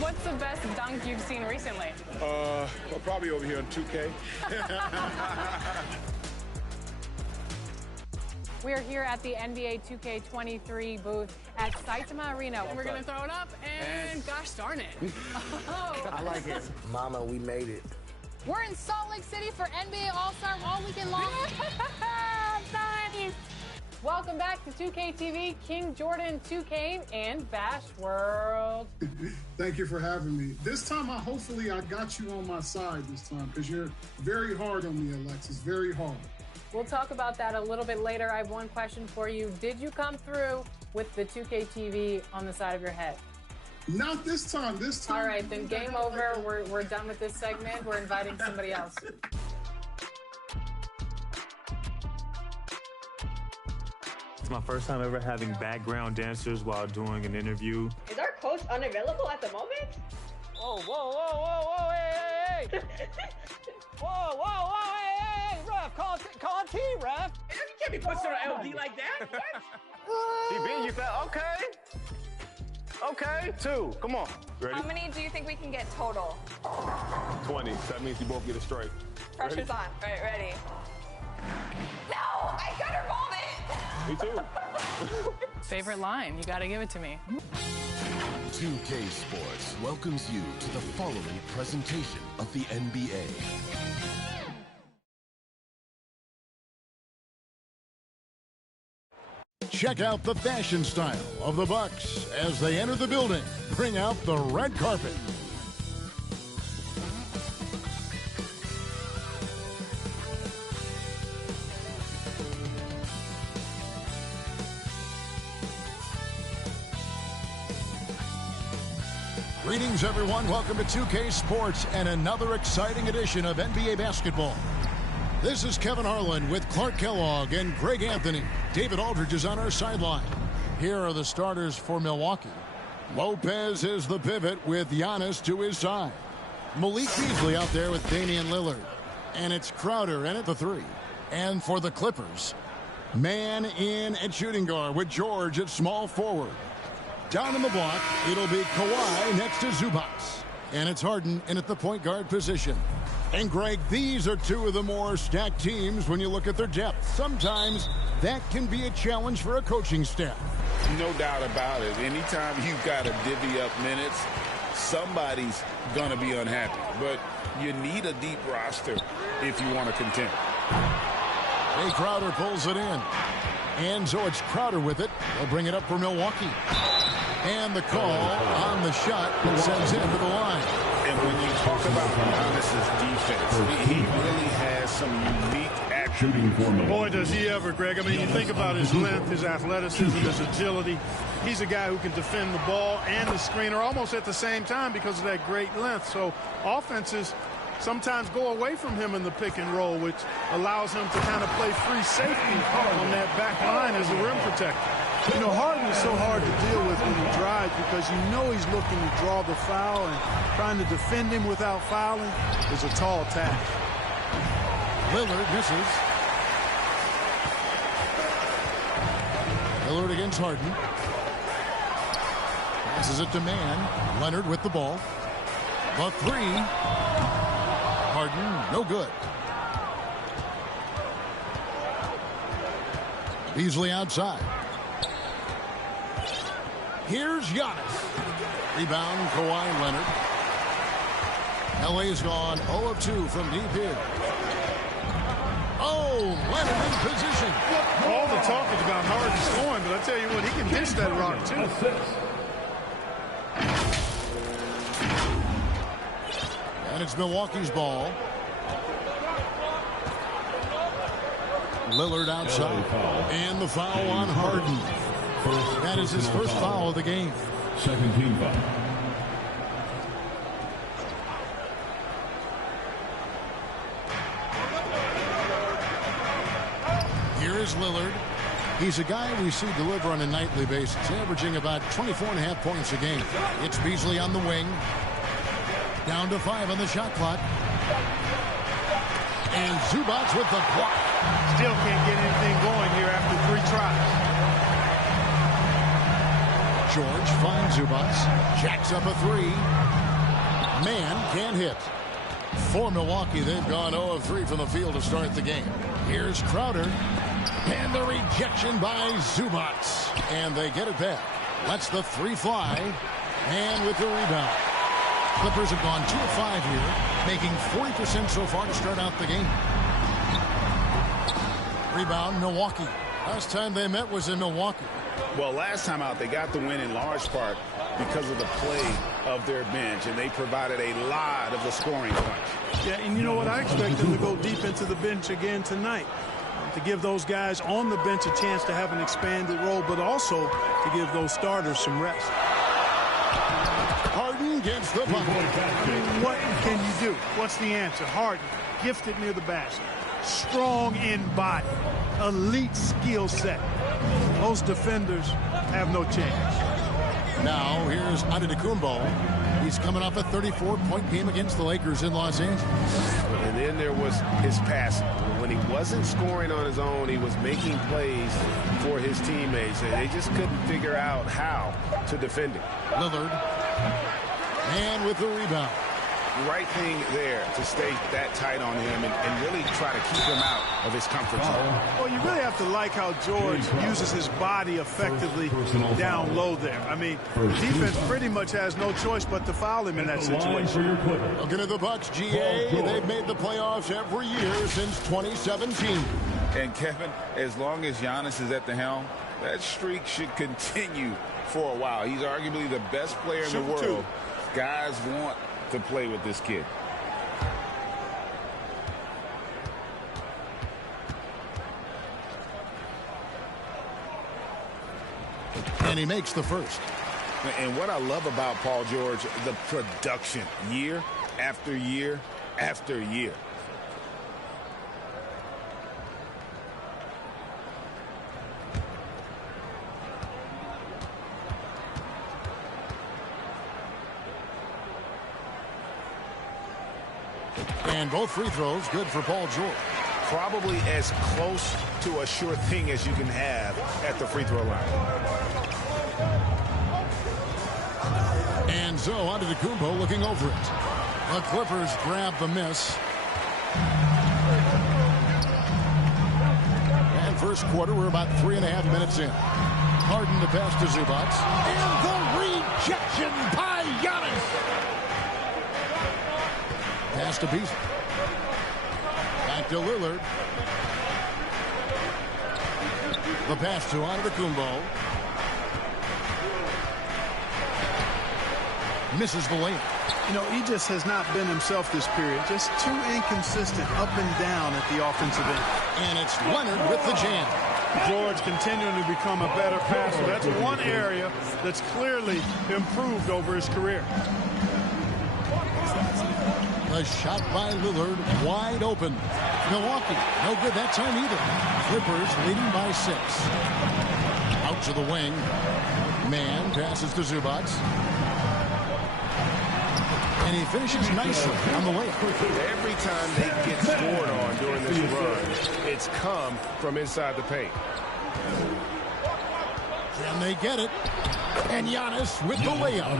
What's the best dunk you've seen recently? Well, probably over here on 2K. We're here at the NBA 2K23 booth at Saitama Arena. We're going to throw it up, and gosh darn it. Oh. I like it. Mama, we made it. We're in Salt Lake City for NBA All-Star all weekend long. Nice. Welcome back to 2K TV, King Jordan 2K and Bash World. Thank you for having me. This time, hopefully I got you on my side this time, because you're very hard on me, Alexis, very hard. We'll talk about that a little bit later. I have one question for you. Did you come through with the 2K TV on the side of your head? Not this time. This time. All right, then game over. We're done with this segment. We're inviting somebody else. It's my first time ever having background dancers while doing an interview. Is our coach unavailable at the moment? Whoa, whoa, whoa, whoa, whoa, hey, hey, hey. Whoa, whoa, whoa, hey, hey, hey, ref, call T, ref. You can't be pushing on LD like that. What? DB, you felt okay? Okay, 2, come on. Ready? How many do you think we can get total? 20, so that means you both get a strike. Pressure's on. All right, ready. No, I gutterballed it. Me too. Favorite line? You got to give it to me. 2K Sports welcomes you to the following presentation of the NBA. Check out the fashion style of the Bucks as they enter the building. Bring out the red carpet. Greetings, everyone. Welcome to 2K Sports and another exciting edition of NBA basketball. This is Kevin Harlan with Clark Kellogg and Greg Anthony. David Aldridge is on our sideline. Here are the starters for Milwaukee. Lopez is the pivot with Giannis to his side. Malik Beasley out there with Damian Lillard. And it's Crowder in at the 3. And for the Clippers, man in at shooting guard with George at small forward. Down in the block, it'll be Kawhi next to Zubac. And it's Harden in at the point guard position. And Greg, these are two of the more stacked teams when you look at their depth. Sometimes that can be a challenge for a coaching staff. No doubt about it. Anytime you've got to divvy up minutes, somebody's going to be unhappy. But you need a deep roster if you want to contend. Jay Crowder pulls it in. And so it's Crowder with it. They'll bring it up for Milwaukee. And the call on the shot that sends him to the line. And when you talk about Giannis's defense, he really has some unique attributes. Boy, does he ever, Greg. I mean, you think about his length, his athleticism, his agility. He's a guy who can defend the ball and the screener almost at the same time because of that great length. So offenses sometimes go away from him in the pick and roll, which allows him to kind of play free safety on that back line as a rim protector. You know, Harden is so hard to deal with when he drives because you know he's looking to draw the foul, and trying to defend him without fouling is a tall task. Lillard misses. Lillard against Harden. Passes it to Man. Leonard with the ball. The 3. Harden, no good. Beasley outside. Here's Giannis. Rebound, Kawhi Leonard. LA's gone 0 of 2 from deep here. Oh, Leonard in position. All the talk is about Harden scoring, but I tell you what, he can dish that rock too. And it's Milwaukee's ball. Lillard outside. And the foul on Harden. That is his first foul of the game. Second team foul. Here is Lillard. He's a guy we see deliver on a nightly basis, averaging about 24.5 points a game. It's Beasley on the wing. Down to 5 on the shot clock. And Zubac with the block. Still can't get anything going here after 3 tries. George finds Zubats. Jacks up a three. Man can't hit. For Milwaukee, they've gone 0 of 3 from the field to start the game. Here's Crowder. And the rejection by Zubats. And they get it back. Lets the three fly. And with the rebound. Clippers have gone 2 of 5 here, making 40% so far to start out the game. Rebound, Milwaukee. Last time they met was in Milwaukee. Well, last time out, they got the win in large part because of the play of their bench, and they provided a lot of the scoring punch. Yeah, and you know what? I expect them to go deep into the bench again tonight, to give those guys on the bench a chance to have an expanded role, but also to give those starters some rest. Harden gets the bucket. What can you do? What's the answer? Harden, gifted near the basket, strong in body, elite skill set. Those defenders have no chance. Now here's Antetokounmpo. He's coming off a 34-point game against the Lakers in Los Angeles. And then there was his passing. When he wasn't scoring on his own, he was making plays for his teammates, and they just couldn't figure out how to defend him. Lillard. And with the rebound. Right thing there to stay that tight on him and really try to keep him out of his comfort zone. Well, you really have to like how George uses his body effectively down low there. I mean, defense pretty much has no choice but to foul him in that situation. Looking at the Bucks, GA, they've made the playoffs every year since 2017. And Kevin, as long as Giannis is at the helm, that streak should continue for a while. He's arguably the best player in the world. Guys want to play with this kid. And he makes the first. And what I love about Paul George, the production year after year after year. And both free throws good for Paul George. Probably as close to a sure thing as you can have at the free throw line. And so Antetokounmpo looking over it. The Clippers grab the miss. And first quarter, we're about 3.5 minutes in. Harden to pass to Zubats. And the rejection by Giannis. Pass to Beasley. Back to Lillard. The pass to Antetokounmpo. Misses the layup. You know, he just has not been himself this period. Just too inconsistent up and down at the offensive end. And it's Leonard with the jam. George continuing to become a better passer. That's one area that's clearly improved over his career. A shot by Lillard, wide open. Milwaukee, no good that time either. Clippers leading by 6. Out to the wing. Man passes to Zubats. And he finishes nicely on the way. Every time they get scored on during this run, it's come from inside the paint. And they get it. And Giannis with the layup.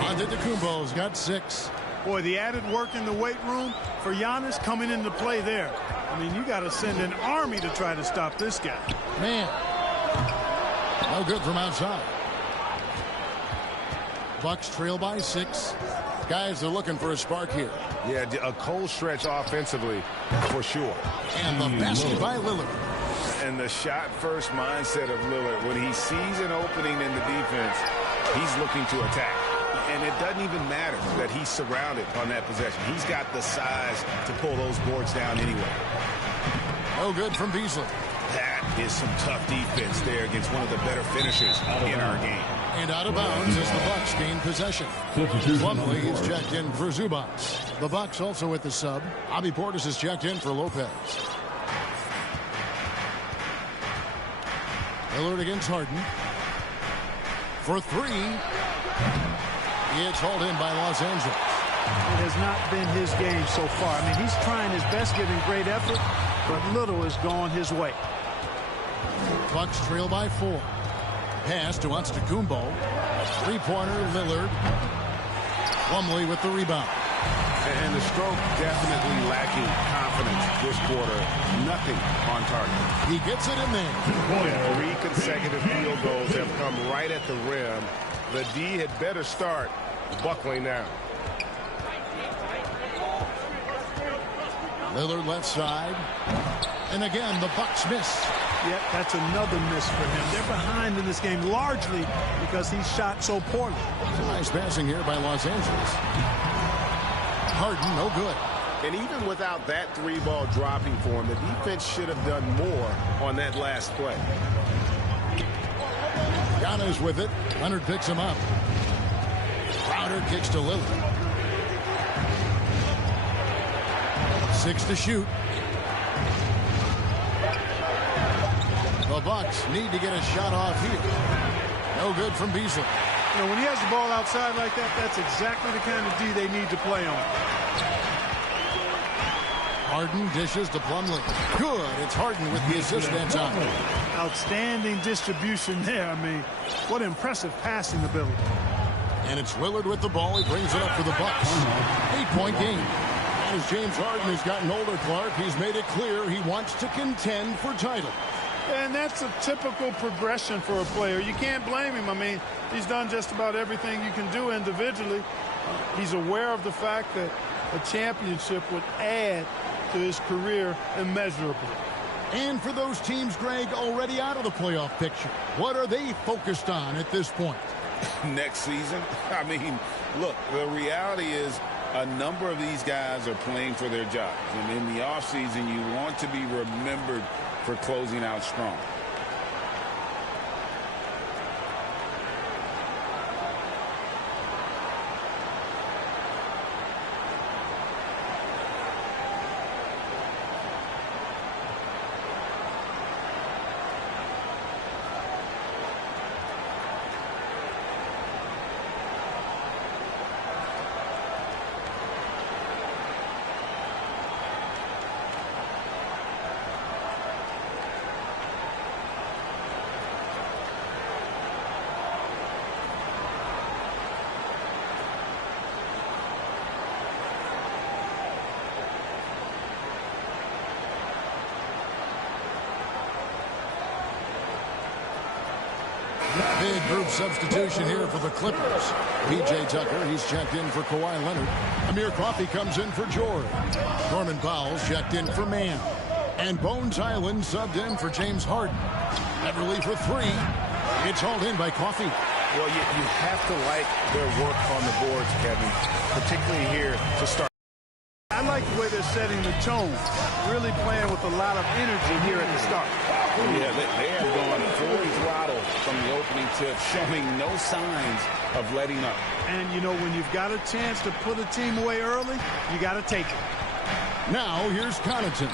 Antetokounmpo's got 6. Boy, the added work in the weight room for Giannis coming into play there. I mean, you got to send an army to try to stop this guy. Man. No good from outside. Bucks trail by 6. Guys are looking for a spark here. Yeah, a cold stretch offensively for sure. And the basket by Lillard. And the shot-first mindset of Lillard, when he sees an opening in the defense, he's looking to attack. And it doesn't even matter that he's surrounded on that possession. He's got the size to pull those boards down anyway. No good from Beasley. That is some tough defense there against one of the better finishers in our game. And out of bounds as the Bucks gain possession. Plumlee is checked in for Zubats. The Bucks also with the sub. Bobby Portis is checked in for Lopez. Lillard against Harden. For 3. It's hauled in by Los Angeles. It has not been his game so far. I mean, he's trying his best, giving great effort, but little has gone his way. Bucks trail by 4. pass to Antetokounmpo. Three-pointer, Lillard. Plumlee with the rebound. And the stroke definitely lacking confidence this quarter. Nothing on target. He gets it in there. 3 consecutive field goals have come right at the rim. The D had better start buckling down. Lillard left side. And again, the Bucks miss. Yep, that's another miss for him. They're behind in this game largely because he shot so poorly. Some nice passing here by Los Angeles. Harden, no good. And even without that 3-ball dropping for him, the defense should have done more on that last play. Giannis with it. Leonard picks him up. Crowder kicks to Lillard. 6 to shoot. The Bucks need to get a shot off here. No good from Beasley. You know, when he has the ball outside like that, that's exactly the kind of D they need to play on. Harden dishes to Plumlee. Good. It's Harden with the assist that time. Outstanding distribution there. I mean, what impressive passing ability. And it's Lillard with the ball. He brings it up for the Bucks. 8-point game. As James Harden has gotten older, Clark, he's made it clear he wants to contend for title. And that's a typical progression for a player. You can't blame him. I mean, he's done just about everything you can do individually. He's aware of the fact that a championship would add to his career immeasurably. And for those teams, Greg, already out of the playoff picture, what are they focused on at this point? Next season? I mean, look, the reality is a number of these guys are playing for their jobs. And in the offseason, you want to be remembered for closing out strong. Big group substitution here for the Clippers. P.J. Tucker, he's checked in for Kawhi Leonard. Amir Coffey comes in for George. Norman Powell's checked in for Mann. And Bones Highland subbed in for James Harden. Beverly for 3. It's hauled in by Coffey. Well, you have to like their work on the boards, Kevin, particularly here to start. I like the way they're setting the tone, really playing with a lot of energy here at the start. Yeah, they have gone full throttle from the opening tip, showing no signs of letting up. And, you know, when you've got a chance to put a team away early, you got to take it. Now, here's Connaughton.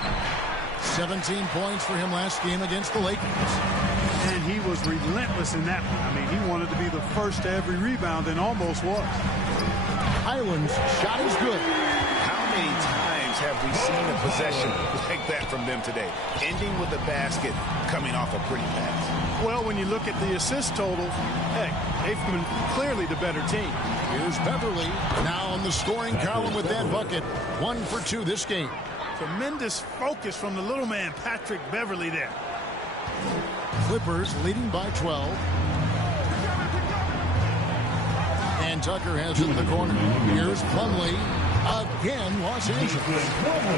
17 points for him last game against the Lakers. And he was relentless in that one. I mean, he wanted to be the first to every rebound and almost was. Highland's shot is good. How many times have we seen a possession like that from them today? Ending with a basket, coming off a pretty pass. Well, when you look at the assist totals, heck, they've been clearly the better team. Here's Beverly, now on the scoring column with that bucket. 1 for 2 this game. Tremendous focus from the little man, Patrick Beverly there. Clippers leading by 12. And Tucker has it in the corner. Here's Plumlee. Again, Los Angeles.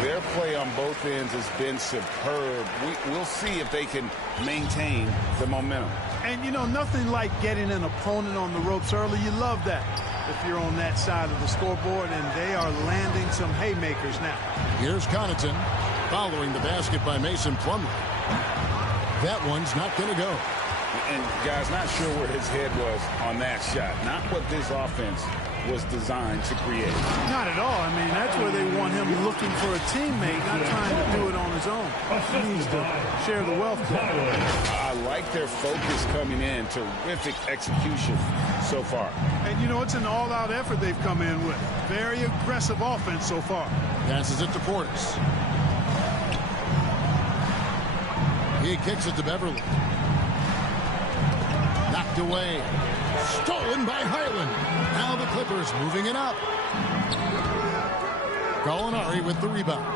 Their play on both ends has been superb. We'll see if they can maintain the momentum. And, you know, nothing like getting an opponent on the ropes early. You love that if you're on that side of the scoreboard, and they are landing some haymakers now. Here's Connaughton following the basket by Mason Plumlee. That one's not going to go. And, guys, not sure where his head was on that shot. Not what this offense was designed to create. Not at all. I mean, that's where they want him looking for a teammate, not trying to do it on his own. He needs to share the wealth. I like their focus coming in. Terrific execution so far. And, you know, it's an all-out effort they've come in with. Very aggressive offense so far. Passes it to Portis. He kicks it to Beverly. Knocked knocked away. Stolen by Highland. Now the Clippers moving it up. Gallinari with the rebound.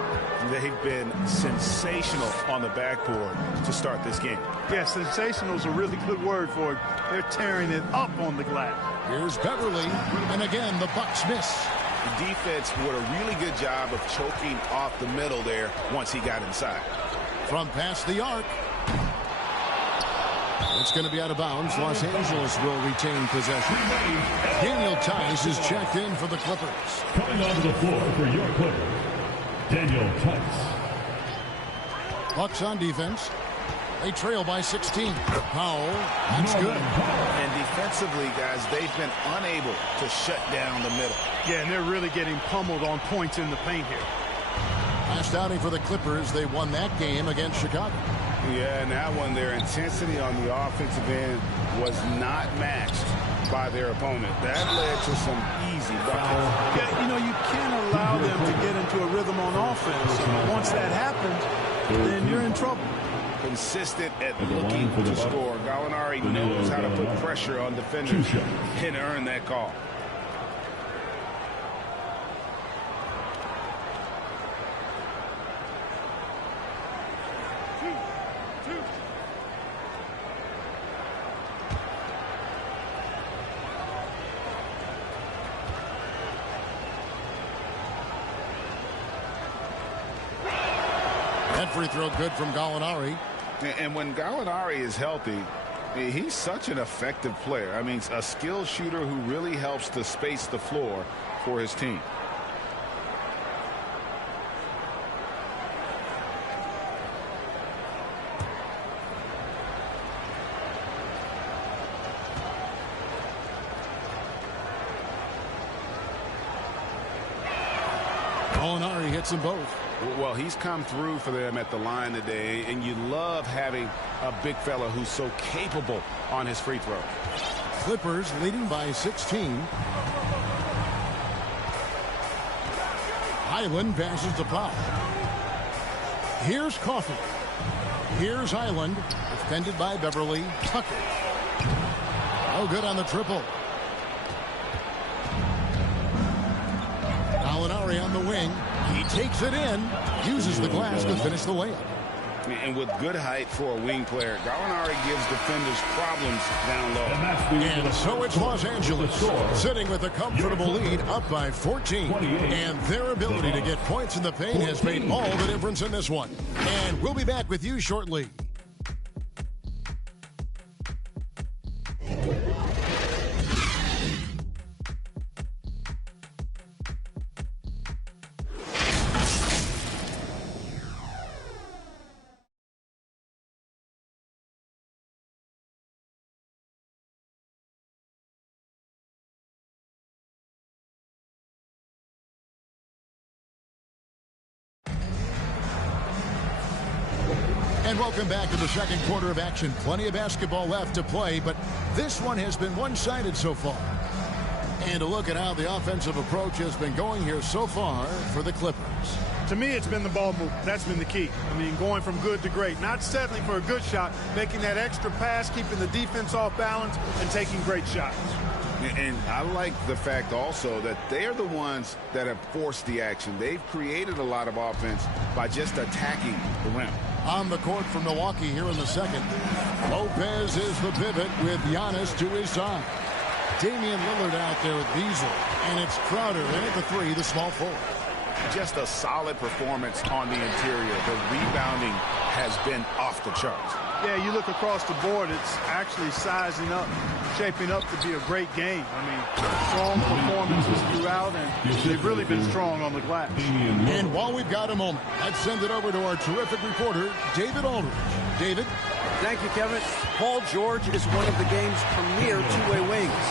They've been sensational on the backboard to start this game. Yeah, sensational is a really good word for it. They're tearing it up on the glass. Here's Beverly, and again the Bucks miss. The defense did a really good job of choking off the middle there once he got inside. From past the arc. It's going to be out of bounds. Los Angeles will retain possession. Daniel Tice is checked in for the Clippers. Coming onto the floor for your Clippers, Daniel Tice. Bucks on defense. They trail by 16. Powell, that's good. And defensively, guys, they've been unable to shut down the middle. Yeah, and they're really getting pummeled on points in the paint here. Last outing for the Clippers, they won that game against Chicago. Yeah, and that one, their intensity on the offensive end was not matched by their opponent. That led to some easy buckets. Yeah, you know, you can't allow them to get into a rhythm on offense. Once that happens, then you're in trouble. Consistent at looking to score. Gallinari knows how to put pressure on defenders and earn that call. That free throw good from Gallinari. And when Gallinari is healthy, he's such an effective player. I mean, a skilled shooter who really helps to space the floor for his team. Gallinari hits them both. Well, he's come through for them at the line today, and you love having a big fella who's so capable on his free throw. Clippers leading by 16. Highland passes to Powell. Here's Coffey. Here's Highland, defended by Beverly. Tucker. Oh, good on the triple. Gallinari on the wing. He takes it in, uses the glass to finish the layup. And with good height for a wing player, Gallinari gives defenders problems down low. And so it's Los Angeles sitting with a comfortable lead up by 14. And their ability to get points in the paint has made all the difference in this one. And we'll be back with you shortly. And welcome back to the second quarter of action. Plenty of basketball left to play, but this one has been one-sided so far. And a look at how the offensive approach has been going here so far for the Clippers. To me, it's been the ball movement. That's been the key. I mean, going from good to great. Not settling for a good shot, making that extra pass, keeping the defense off balance, and taking great shots. And I like the fact also that they're the ones that have forced the action. They've created a lot of offense by just attacking the rim. On the court from Milwaukee here in the second. Lopez is the pivot with Giannis to his side. Damian Lillard out there with Beasley. And it's Crowder in at the three, the small forward. Just a solid performance on the interior. The rebounding has been off the charts. Yeah, you look across the board, it's actually sizing up, shaping up to be a great game. I mean, strong performances throughout, and they've really been strong on the glass. And while we've got a moment, let's send it over to our terrific reporter, David Aldridge. David? Thank you, Kevin. Paul George is one of the game's premier two-way wings.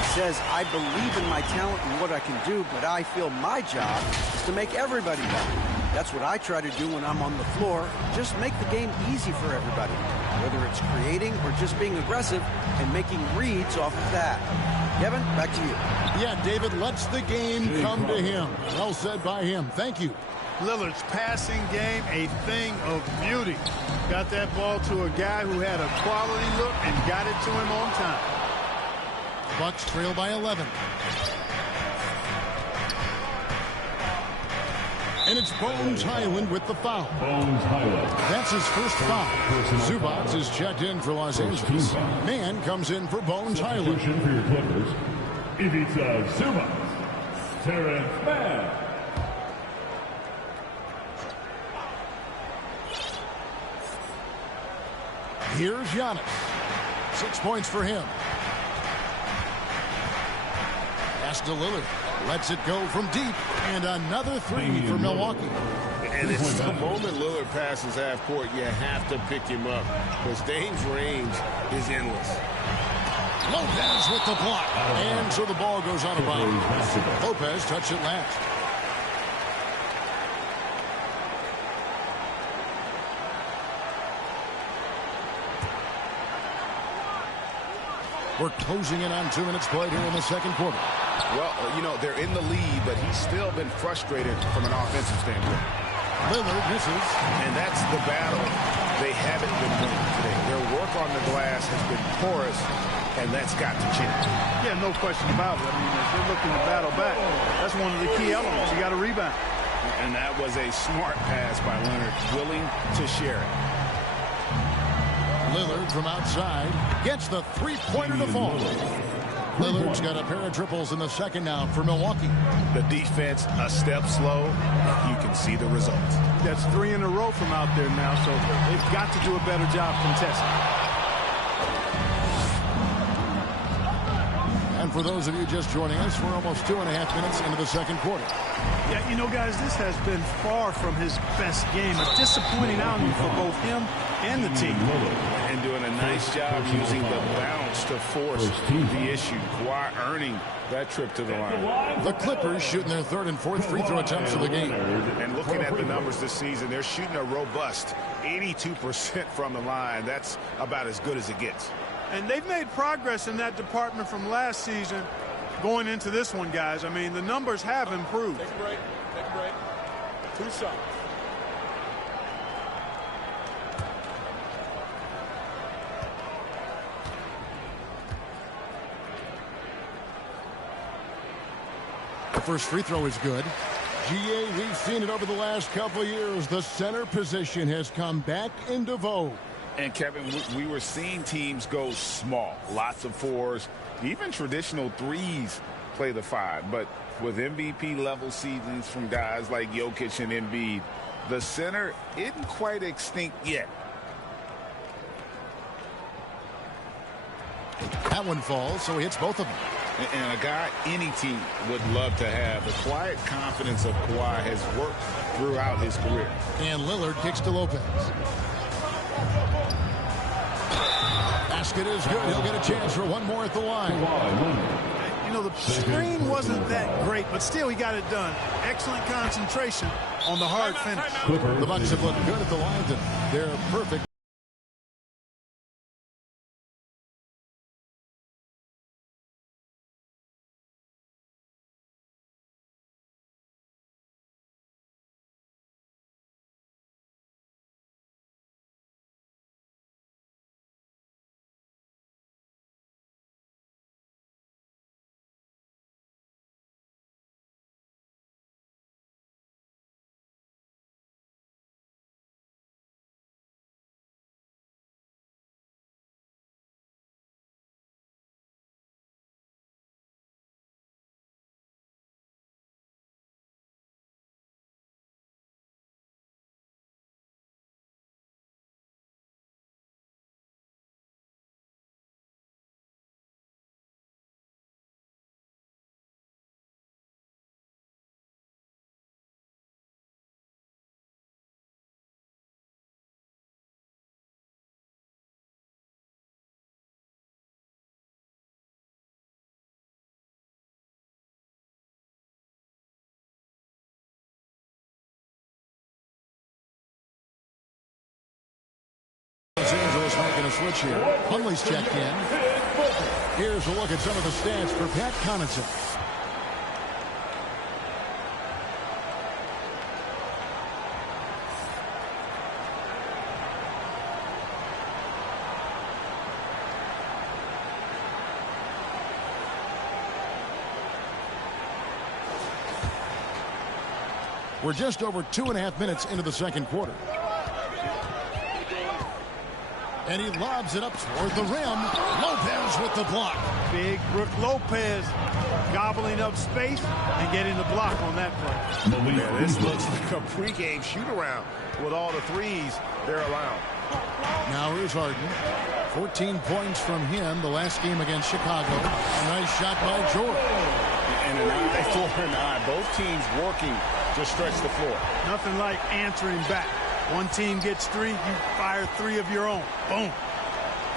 He says, I believe in my talent and what I can do, but I feel my job is to make everybody better. That's what I try to do when I'm on the floor. Just make the game easy for everybody, whether it's creating or just being aggressive and making reads off of that. Kevin, back to you. Yeah, David lets the game come to him. Well said by him. Thank you. Lillard's passing game, a thing of beauty. Got that ball to a guy who had a quality look and got it to him on time. Bucks trail by 11. And it's Bones Highland with the foul. Bones Highland. That's his first foul. Zubats is checked in for Los Angeles. Man comes in for Bones Highland. Substitution for your Clippers. Ivica Zubats. Terrence Mann. Here's Giannis. 6 points for him. Pass to Lillard. Lets it go from deep. And another three for Milwaukee. And it's the moment Lillard passes half court, you have to pick him up. Because Dame's range is endless. Lopez with the block. And so the ball goes out of bounds. Lopez touched it last. We're closing in on 2 minutes played here in the second quarter. Well, you know, they're in the lead, but he's still been frustrated from an offensive standpoint. Lillard misses. And that's the battle they haven't been winning today. Their work on the glass has been porous, and that's got to change. Yeah, no question about it. I mean, if they're looking to battle back, that's one of the key elements. You got to rebound. And that was a smart pass by Leonard, willing to share it. Lillard from outside gets the three-pointer to fall. Lillard's got a pair of triples in the second now for Milwaukee. The defense a step slow, and you can see the results. That's 3 in a row from out there now, so they've got to do a better job contesting. And for those of you just joining us, we're almost 2.5 minutes into the second quarter. Yeah, you know, guys, this has been far from his best game. A disappointing outing for both him and the team. And doing a nice job using the bounce to force the issue. Kawhi earning that trip to the line. The Clippers shooting their third and fourth free throw attempts of the game. And looking at the numbers this season, they're shooting a robust 82% from the line. That's about as good as it gets. And they've made progress in that department from last season going into this one, guys. I mean, the numbers have improved. Take a break. Take a break. 2 shots. The first free throw is good. GA, we've seen it over the last couple of years. The center position has come back into vogue. And, Kevin, we were seeing teams go small. Lots of 4s. Even traditional 3s play the 5. But with MVP-level seasons from guys like Jokic and Embiid, the center isn't quite extinct yet. That one falls, so he hits both of them. And a guy any team would love to have. The quiet confidence of Kawhi has worked throughout his career. And Lillard kicks to Lopez. Basket is good. He'll get a chance for one more at the line. You know, the screen wasn't that great, but still he got it done. Excellent concentration on the hard finish. The Bucks have looked good at the line. They're perfect. Los Angeles making a switch here. Huntley's checked in. Here's a look at some of the stats for Pat Connaughton. We're just over 2.5 minutes into the second quarter. And he lobs it up toward the rim. Lopez with the block. Big Brook Lopez gobbling up space and getting the block on that play. Yeah, this looks like a pregame shoot-around with all the threes they're allowed. Now here's Harden. 14 points from him the last game against Chicago. A nice shot by George. And an eye for an eye. Both teams working to stretch the floor. Nothing like answering back. One team gets 3, you fire 3 of your own. Boom.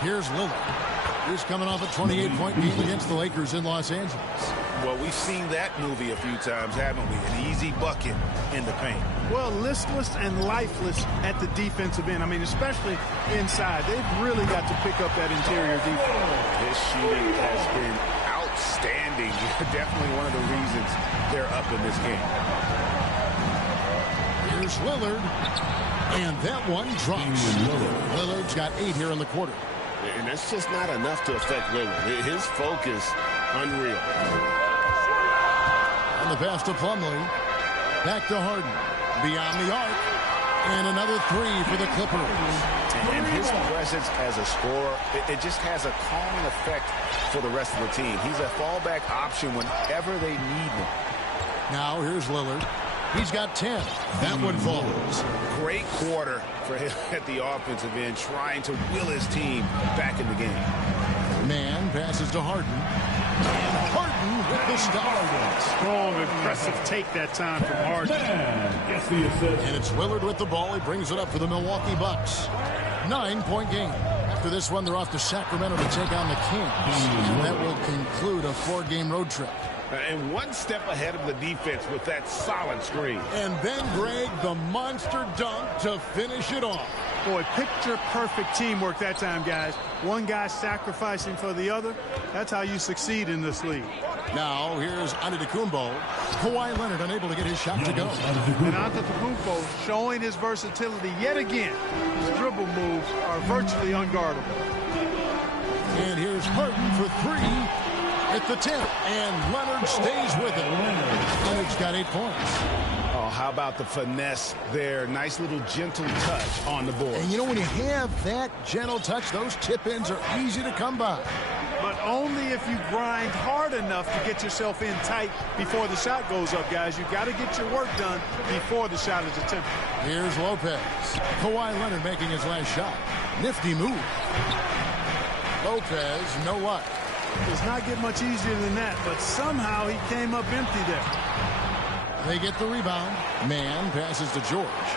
Here's Lillard. He's coming off a 28-point game against the Lakers in Los Angeles. Well, we've seen that movie a few times, haven't we? An easy bucket in the paint. Well, listless and lifeless at the defensive end. I mean, especially inside. They've really got to pick up that interior defense. His shooting has been outstanding. Definitely one of the reasons they're up in this game. Here's Lillard. And that one drops. Lillard's got 8 here in the quarter. And that's just not enough to affect Lillard. His focus, unreal. And the pass to Plumlee. Back to Harden. Beyond the arc. And another 3 for the Clippers. And his presence as a scorer, it just has a calming effect for the rest of the team. He's a fallback option whenever they need him. Now here's Lillard. He's got 10. That one falls. Great quarter for him at the offensive end, trying to will his team back in the game. Man passes to Harden. And Harden with the stop. Strong, impressive take that time from Harden. And it's Lillard with the ball. He brings it up for the Milwaukee Bucks. 9-point game. After this one, they're off to Sacramento to take on the Kings. And that will conclude a 4-game road trip. And one step ahead of the defense with that solid screen. And then, Greg, the monster dunk to finish it off. Boy, picture-perfect teamwork that time, guys. One guy sacrificing for the other. That's how you succeed in this league. Now, here's Antetokounmpo. Kawhi Leonard unable to get his shot to go. And Antetokounmpo showing his versatility yet again. His dribble moves are virtually unguardable. And here's Harden for 3. At the tip, and Leonard stays with it. Leonard's got 8 points. Oh, how about the finesse there? Nice little gentle touch on the board. And you know, when you have that gentle touch, those tip-ins are easy to come by. But only if you grind hard enough to get yourself in tight before the shot goes up, guys. You've got to get your work done before the shot is attempted. Here's Lopez. Kawhi Leonard making his last shot. Nifty move. Lopez, no luck. Does not get much easier than that, but somehow he came up empty there. They get the rebound. Man passes to George.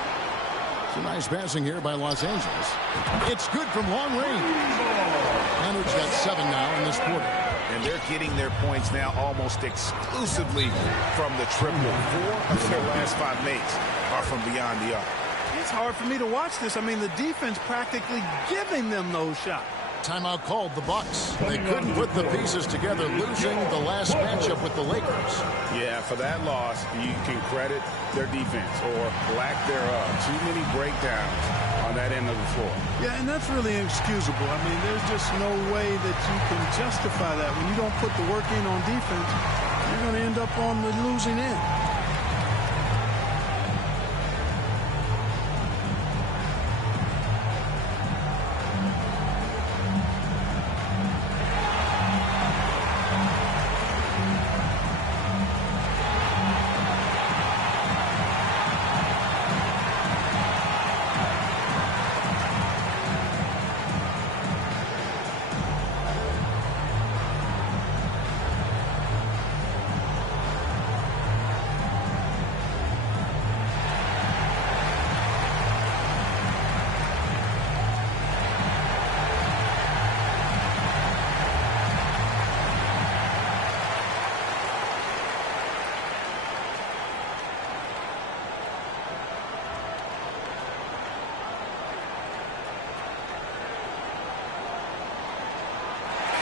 Some nice passing here by Los Angeles. It's good from long range. Leonard's got 7 now in this quarter. And they're getting their points now almost exclusively from the triple. 4 of their last 5 makes are from beyond the arc. It's hard for me to watch this. I mean, the defense practically giving them those shots. Timeout called the Bucks. They couldn't put the pieces together, losing the last matchup with the Lakers. Yeah, for that loss, you can credit their defense or lack thereof. Too many breakdowns on that end of the floor. Yeah, and that's really inexcusable. I mean, there's just no way that you can justify that. When you don't put the work in on defense, you're going to end up on the losing end.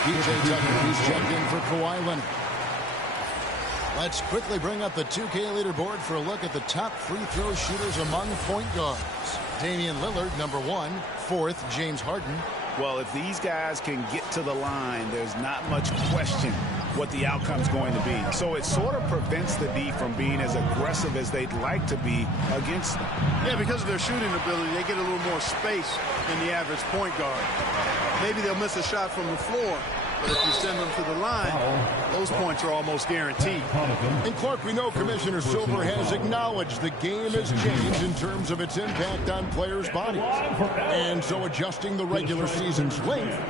PJ Tucker, he's checked in for Kawhi Leonard. Let's quickly bring up the 2K leaderboard for a look at the top free throw shooters among point guards. Damian Lillard, number 1. 4th, James Harden. Well, if these guys can get to the line, there's not much question what the outcome's going to be. So it sort of prevents the D from being as aggressive as they'd like to be against them. Yeah, because of their shooting ability, they get a little more space than the average point guard. Maybe they'll miss a shot from the floor, but if you send them to the line, those points are almost guaranteed. And Clark, we know Commissioner Silver has acknowledged the game has changed in terms of its impact on players' bodies. And so adjusting the regular season's length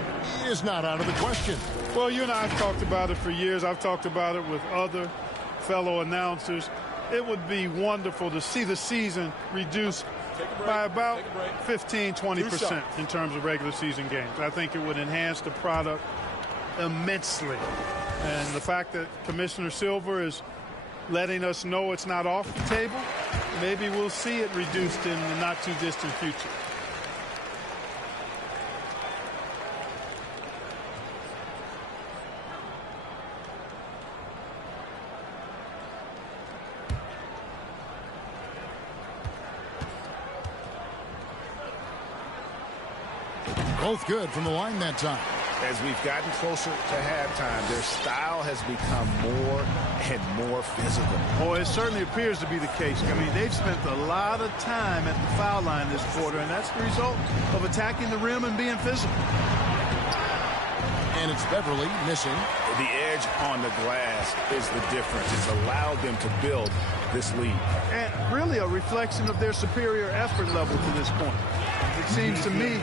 is not out of the question. Well, you and I have talked about it for years. I've talked about it with other fellow announcers. It would be wonderful to see the season reduced by about 15-20% in terms of regular season games. I think it would enhance the product immensely. And the fact that Commissioner Silver is letting us know it's not off the table, maybe we'll see it reduced in the not too distant future. Both good from the line that time. As we've gotten closer to halftime, their style has become more and more physical. Oh, it certainly appears to be the case. I mean, they've spent a lot of time at the foul line this quarter, and that's the result of attacking the rim and being physical. And it's Beverly missing. The edge on the glass is the difference. It's allowed them to build this lead. And really a reflection of their superior effort level to this point. It seems to me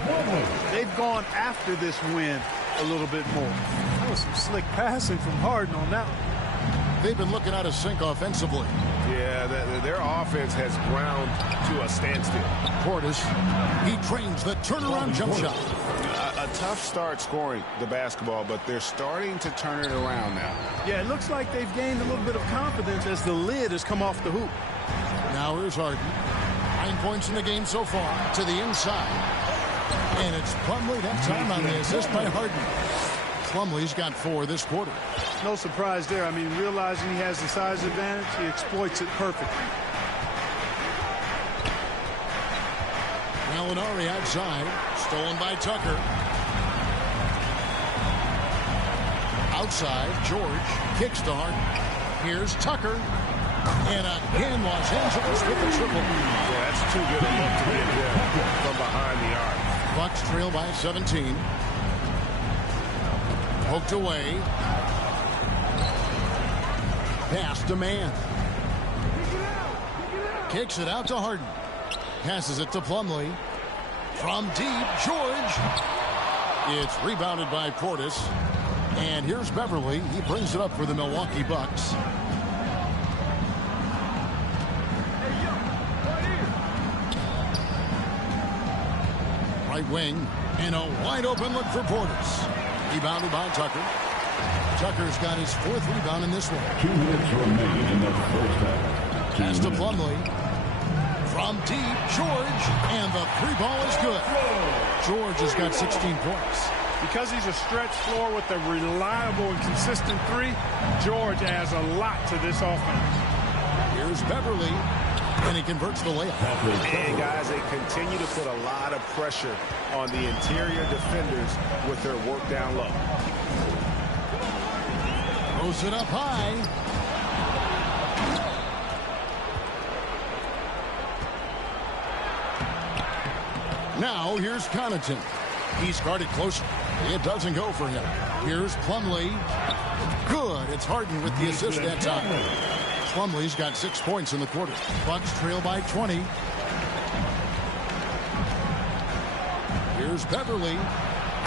they've gone after this win a little bit more. That was some slick passing from Harden on that one. They've been looking out of sync offensively. Yeah, their offense has ground to a standstill. Portis, he trains the turnaround jump shot. A tough start scoring the basketball, but they're starting to turn it around now. Yeah, it looks like they've gained a little bit of confidence as the lid has come off the hoop. Now here's Harden. 9 points in the game so far to the inside. And it's Plumlee that time on the assist by Harden. Plumlee's got 4 this quarter. No surprise there. I mean, realizing he has the size advantage, he exploits it perfectly. Gallinari outside. Stolen by Tucker. Outside, George kicks to Harden. Here's Tucker. And again, Los Angeles with the triple. Yeah, that's too good a look to get there from behind the arc. Bucks trail by 17. Poked away. Pass to man. Kicks it out to Harden. Passes it to Plumlee. From deep, George. It's rebounded by Portis. And here's Beverly. He brings it up for the Milwaukee Bucks. Right wing. And a wide open look for Portis. Rebounded by Tucker. Tucker's got his 4th rebound in this one. 2 minutes remain in the first half. Pass to Plumlee. From deep, George. And the 3 ball is good. George has got 16 points. Because he's a stretch floor with a reliable and consistent 3, George adds a lot to this offense. Here's Beverly. And he converts the layup. And guys, they continue to put a lot of pressure on the interior defenders with their work down low. Throws it up high. Now here's Connaughton. He's guarded closer. It doesn't go for him. Here's Plumlee. Good. It's Harden with the assist that time. Plumlee's got 6 points in the quarter. Bucks trail by 20. Here's Beverly.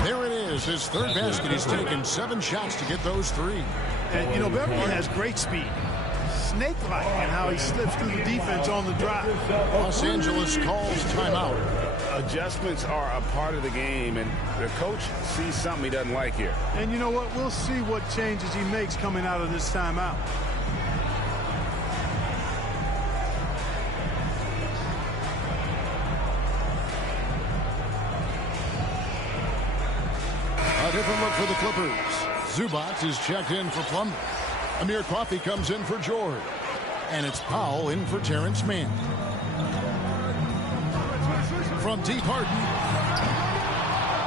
There it is. His 3rd basket. He's taken 7 shots to get those 3. And, you know, Beverly has great speed. Snake-like in how he slips through the defense on the drive. Los Angeles calls timeout. Adjustments are a part of the game, and the coach sees something he doesn't like here. And you know what? We'll see what changes he makes coming out of this timeout. A different look for the Clippers. Zubac is checked in for Plumlee. Amir Coffey comes in for George. And it's Powell in for Terrence Mann. From deep, Harden.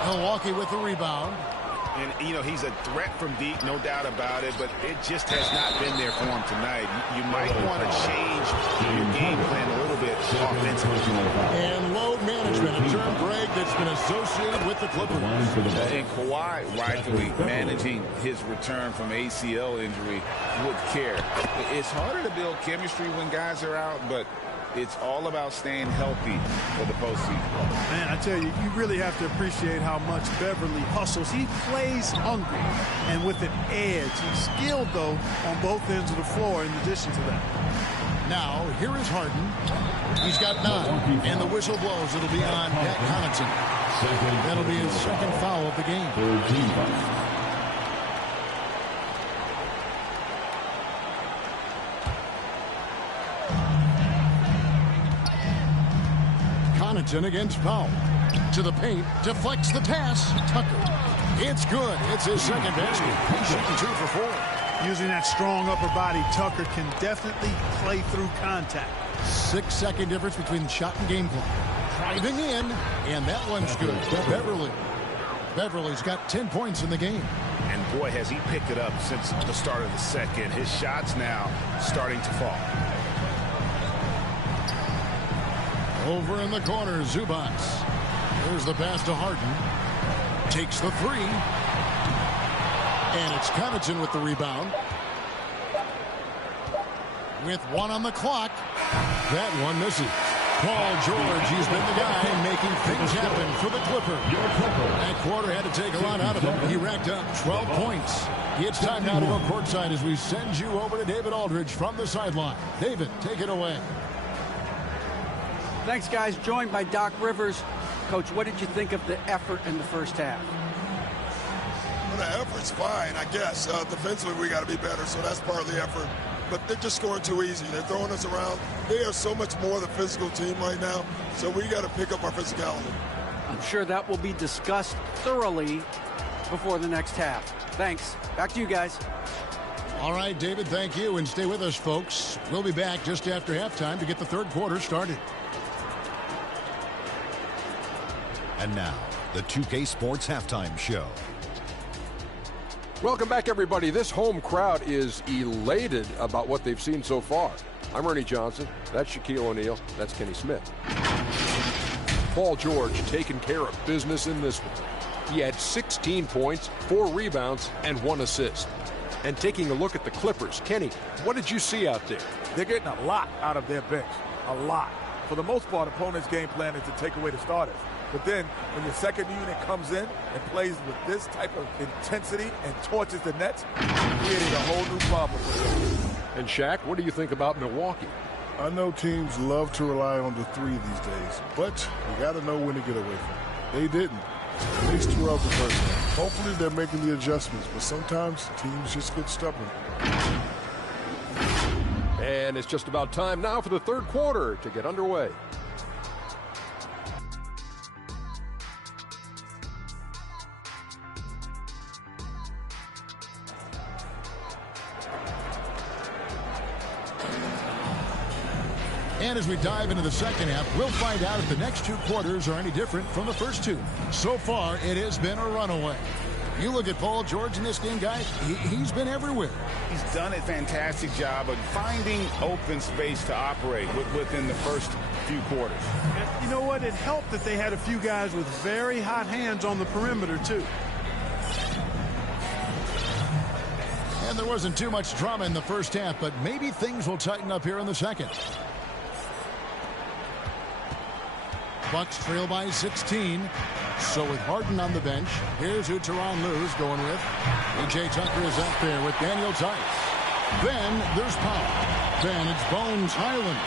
Milwaukee with the rebound. And, you know, he's a threat from deep, no doubt about it, but it just has not been there for him tonight. You might want to change your game plan a little bit offensively. And load management, a term, Greg, that's been associated with the Clippers. And Kawhi rightfully managing his return from ACL injury with care. It's harder to build chemistry when guys are out, but it's all about staying healthy for the postseason. Man, I tell you, you really have to appreciate how much Beverly hustles. He plays hungry and with an edge. He's skilled, though, on both ends of the floor in addition to that. Now, here is Harden. He's got 9, and the whistle blows. It'll be on Pat Connaughton. That'll be his second foul of the game. Connaughton against Powell. To the paint, deflects the pass. Tucker. It's good. It's his second basket. He's shooting 2 for 4. Using that strong upper body, Tucker can definitely play through contact. 6-second difference between shot and game clock. Driving in, and that one's good. Beverly. Beverly's got 10 points in the game. And boy, has he picked it up since the start of the second. His shots now starting to fall. Over in the corner, Zubac. There's the pass to Harden. Takes the 3. And it's Connaughton with the rebound. With 1 on the clock. That one misses. Paul George, he's been the guy making things happen for the Clippers. That quarter had to take a lot out of him. He racked up 12 points. It's time now to go courtside as we send you over to David Aldridge from the sideline. David, take it away. Thanks, guys. Joined by Doc Rivers. Coach, what did you think of the effort in the first half? Well, the effort's fine, I guess. Defensively, we got to be better, so that's part of the effort. But they're just scoring too easy. They're throwing us around. They are so much more the physical team right now, so we got to pick up our physicality. I'm sure that will be discussed thoroughly before the next half. Thanks. Back to you guys. All right, David, thank you. And stay with us, folks. We'll be back just after halftime to get the third quarter started. And now, the 2K Sports Halftime Show. Welcome back, everybody. This home crowd is elated about what they've seen so far. I'm Ernie Johnson. That's Shaquille O'Neal. That's Kenny Smith. Paul George taking care of business in this one. He had 16 points, 4 rebounds, and 1 assist. And taking a look at the Clippers, Kenny, what did you see out there? They're getting a lot out of their bench. A lot. For the most part, opponents' game plan is to take away the starters. But then when your second unit comes in and plays with this type of intensity and torches the nets, creating a whole new problem for them. And Shaq, what do you think about Milwaukee? I know teams love to rely on the 3 these days, but you got to know when to get away from it. They didn't, at least throughout the first half. Hopefully they're making the adjustments, but sometimes teams just get stubborn. And it's just about time now for the third quarter to get underway. And as we dive into the second half, we'll find out if the next 2 quarters are any different from the first 2. So far, it has been a runaway. You look at Paul George in this game, guys, he's been everywhere. He's done a fantastic job of finding open space to operate within the first few quarters. And you know what? It helped that they had a few guys with very hot hands on the perimeter, too. And there wasn't too much drama in the first half, but maybe things will tighten up here in the second. Bucks trail by 16. So with Harden on the bench, here's who Tyronn Lue's going with. A.J. Tucker is up there with Daniel Tice. Then there's Powell. Then it's Bones Highland.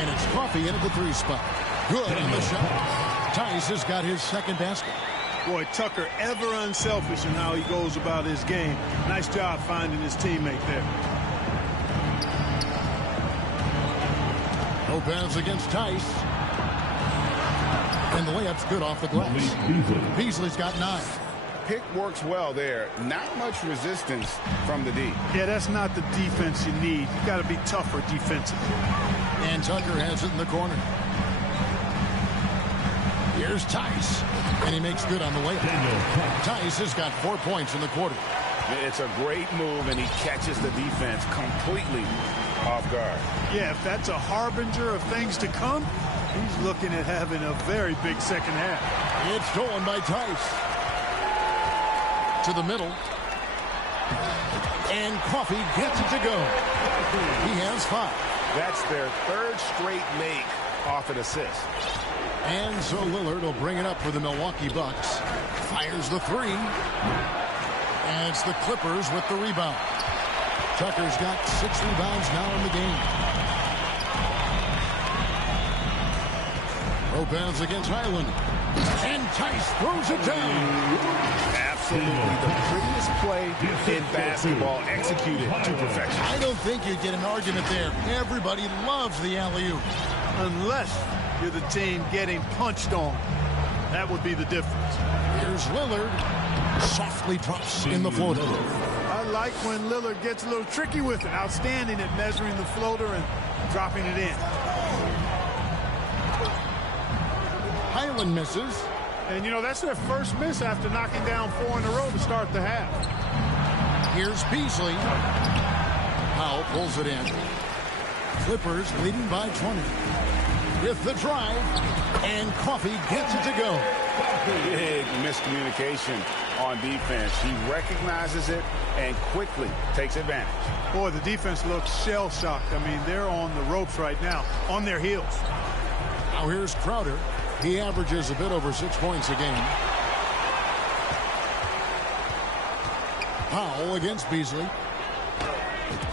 And it's Coffey in at the 3 spot. Good on the shot. Tice has got his second basket. Boy, Tucker ever unselfish in how he goes about his game. Nice job finding his teammate there. Lopez against Tice. And the layup's good off the glass. Beasley's got 9. Pick works well there. Not much resistance from the D. Yeah, that's not the defense you need. You got to be tougher defensively. And Tucker has it in the corner. Here's Tice. And he makes good on the way. Tice has got 4 points in the quarter. It's a great move, and he catches the defense completely off guard. Yeah, if that's a harbinger of things to come, he's looking at having a very big second half. It's stolen by Tice. To the middle. And Coffey gets it to go. He has 5. That's their 3rd straight make off an assist. And so Lillard will bring it up for the Milwaukee Bucks. Fires the 3. And it's the Clippers with the rebound. Tucker's got 6 rebounds now in the game. Lopez against Highland. And Tice throws it down. Absolutely the prettiest play in basketball, executed to perfection. I don't think you get an argument there. Everybody loves the alley-oop. Unless you're the team getting punched on. That would be the difference. Here's Lillard. Softly drops in the floater. I like when Lillard gets a little tricky with it. Outstanding at measuring the floater and dropping it in. Highland misses. And, you know, that's their first miss after knocking down 4 in a row to start the half. Here's Beasley. Powell pulls it in. Clippers leading by 20. With the drive. And Coffey gets it to go. Big miscommunication on defense. He recognizes it and quickly takes advantage. Boy, the defense looks shell-shocked. I mean, they're on the ropes right now, on their heels. Now here's Crowder. He averages a bit over 6 points a game. Powell against Beasley.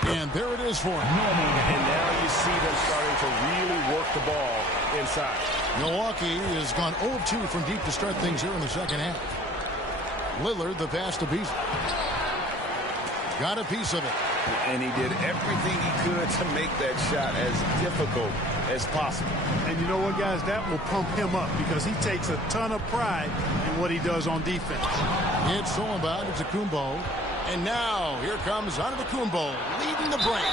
And there it is for him. And now you see them starting to really work the ball inside. Milwaukee has gone 0-2 from deep to start things here in the second half. Lillard, the pass to Beasley. Got a piece of it. And he did everything he could to make that shot as difficult as possible. And you know what, guys? That will pump him up because he takes a ton of pride in what he does on defense. It's stolen by Antetokounmpo. And now here comes Antetokounmpo leading the break.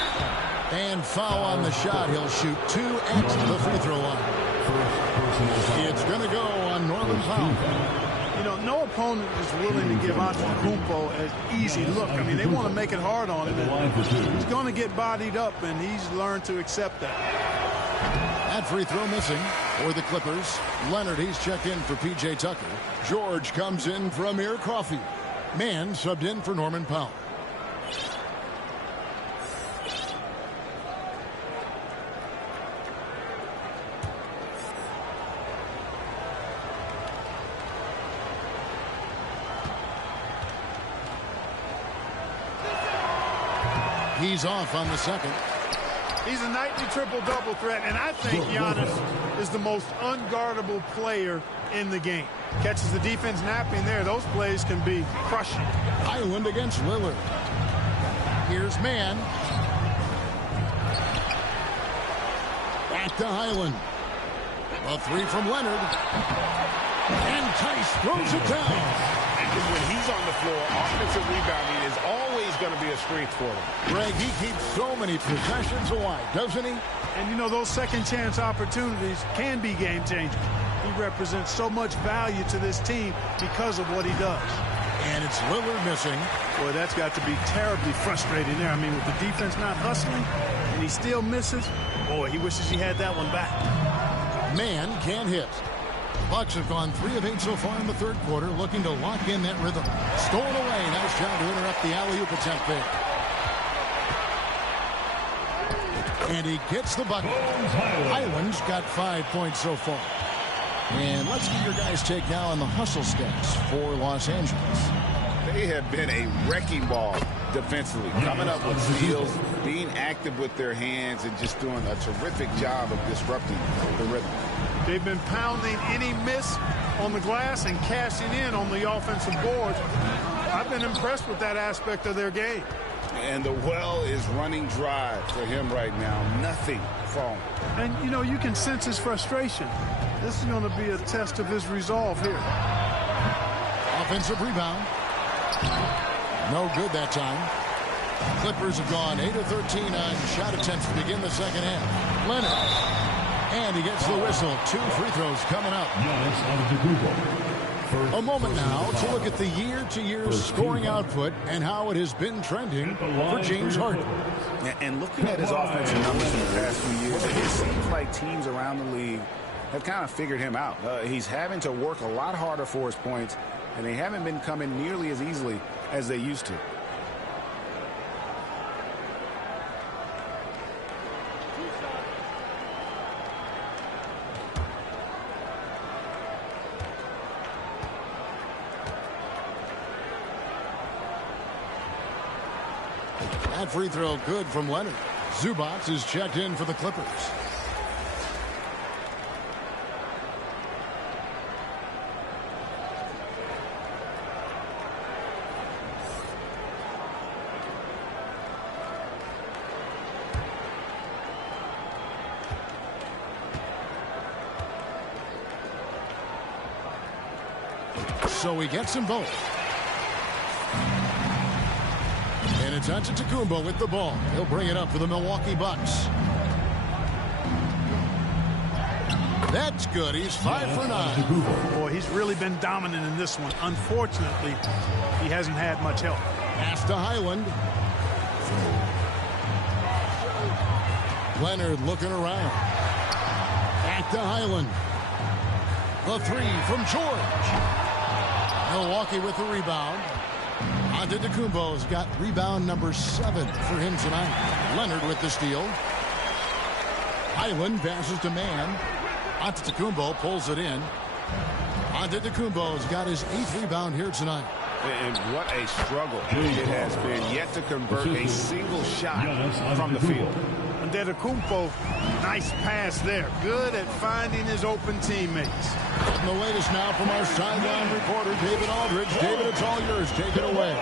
And foul on the shot. He'll shoot 2 at the free throw line. It's going to go on Norman Powell. You know, no opponent is willing to give Antetokounmpo an easy look. I mean, they want to make it hard on him. He's going to get bodied up, and he's learned to accept that. That free throw missing for the Clippers. Leonard, he's checked in for P.J. Tucker. George comes in for Amir Coffey. Mann subbed in for Norman Powell. He's off on the second. He's a nightly triple-double threat, and I think Giannis is the most unguardable player in the game. Catches the defense napping there. Those plays can be crushing. Highland against Lillard. Here's Mann. Back to Highland. A 3 from Leonard. And Tice throws it down. When he's on the floor, offensive rebounding is always going to be a strength for him. Greg, he keeps so many possessions alive, doesn't he? And, you know, those second-chance opportunities can be game-changing. He represents so much value to this team because of what he does. And it's Lillard missing. Boy, that's got to be terribly frustrating there. I mean, with the defense not hustling, and he still misses, boy, he wishes he had that one back. Mann can't hit. Bucks have gone 3 of 8 so far in the third quarter, looking to lock in that rhythm. Stolen away. Nice job to interrupt the alley-oop attempt there. And he gets the bucket. Highland's got 5 points so far. And let's get your guys' take now on the hustle stats for Los Angeles. They have been a wrecking ball defensively, coming up with steals, being active with their hands, and just doing a terrific job of disrupting the rhythm. They've been pounding any miss on the glass and cashing in on the offensive boards. I've been impressed with that aspect of their game. And the well is running dry for him right now. Nothing falling. And, you know, you can sense his frustration. This is going to be a test of his resolve here. Offensive rebound. No good that time. Clippers have gone 8 of 13 on shot attempts to begin the second half. Leonard. And he gets the whistle. 2 free throws coming up. A moment now to look at the year-to-year scoring output and how it has been trending for James Harden. And looking at his offensive numbers in the past few years, it seems like teams around the league have kind of figured him out. He's having to work a lot harder for his points, and they haven't been coming nearly as easily as they used to. That free throw good from Leonard. Zubac is checked in for the Clippers. So he gets them both. And it's Antetokounmpo with the ball. He'll bring it up for the Milwaukee Bucks. That's good. He's 5 for 9. Boy, he's really been dominant in this one. Unfortunately, he hasn't had much help. Pass to Highland. Leonard looking around. Back to Highland. The three from George. Milwaukee with the rebound. Antetokounmpo's got rebound number 7 for him tonight. Leonard with the steal. Highland passes to man. Antetokounmpo pulls it in. Antetokounmpo's got his 8th rebound here tonight. And what a struggle it has been yet to convert a single shot from the field. Antetokounmpo, nice pass there. Good at finding his open teammates. And the latest now from our sideline reporter, David Aldridge. David, it's all yours. Take it away.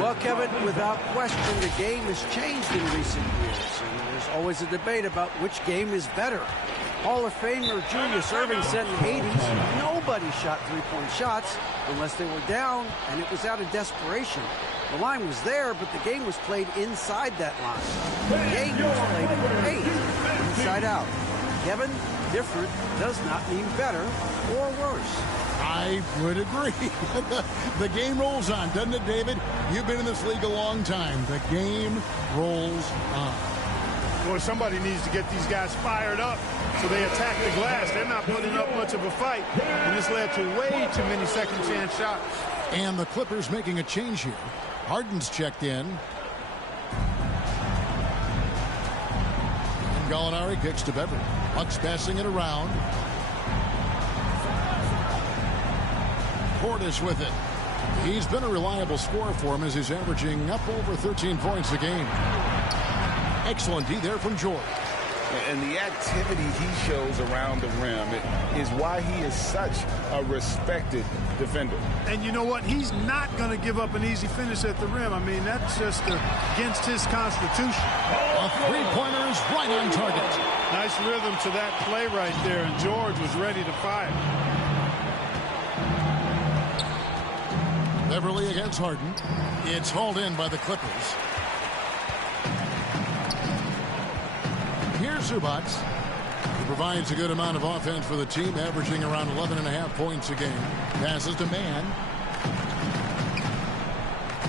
Well, Kevin, without question, the game has changed in recent years. And there's always a debate about which game is better. Hall of Famer Julius Erving said in the 80s, nobody shot three-point shots unless they were down, and it was out of desperation. The line was there, but the game was played inside that line. The game was played 8, inside out. Kevin, different does not mean better or worse. I would agree. The game rolls on, doesn't it, David? You've been in this league a long time. The game rolls on. Boy, somebody needs to get these guys fired up so they attack the glass. They're not putting up much of a fight, and this led to way too many second chance shots. And the Clippers making a change here. Harden's checked in. And Gallinari kicks to Beverly. Bucks passing it around. Portis with it. He's been a reliable scorer for him as he's averaging up over 13 points a game. Excellent D there from George. And the activity he shows around the rim is why he is such a respected defender. And you know what? He's not going to give up an easy finish at the rim. I mean, that's just against his constitution. A three-pointer is right on target. Nice rhythm to that play right there, and George was ready to fire. Beverly against Harden. It's hauled in by the Clippers. Here's Zubac. He provides a good amount of offense for the team, averaging around 11.5 points a game. Passes to man.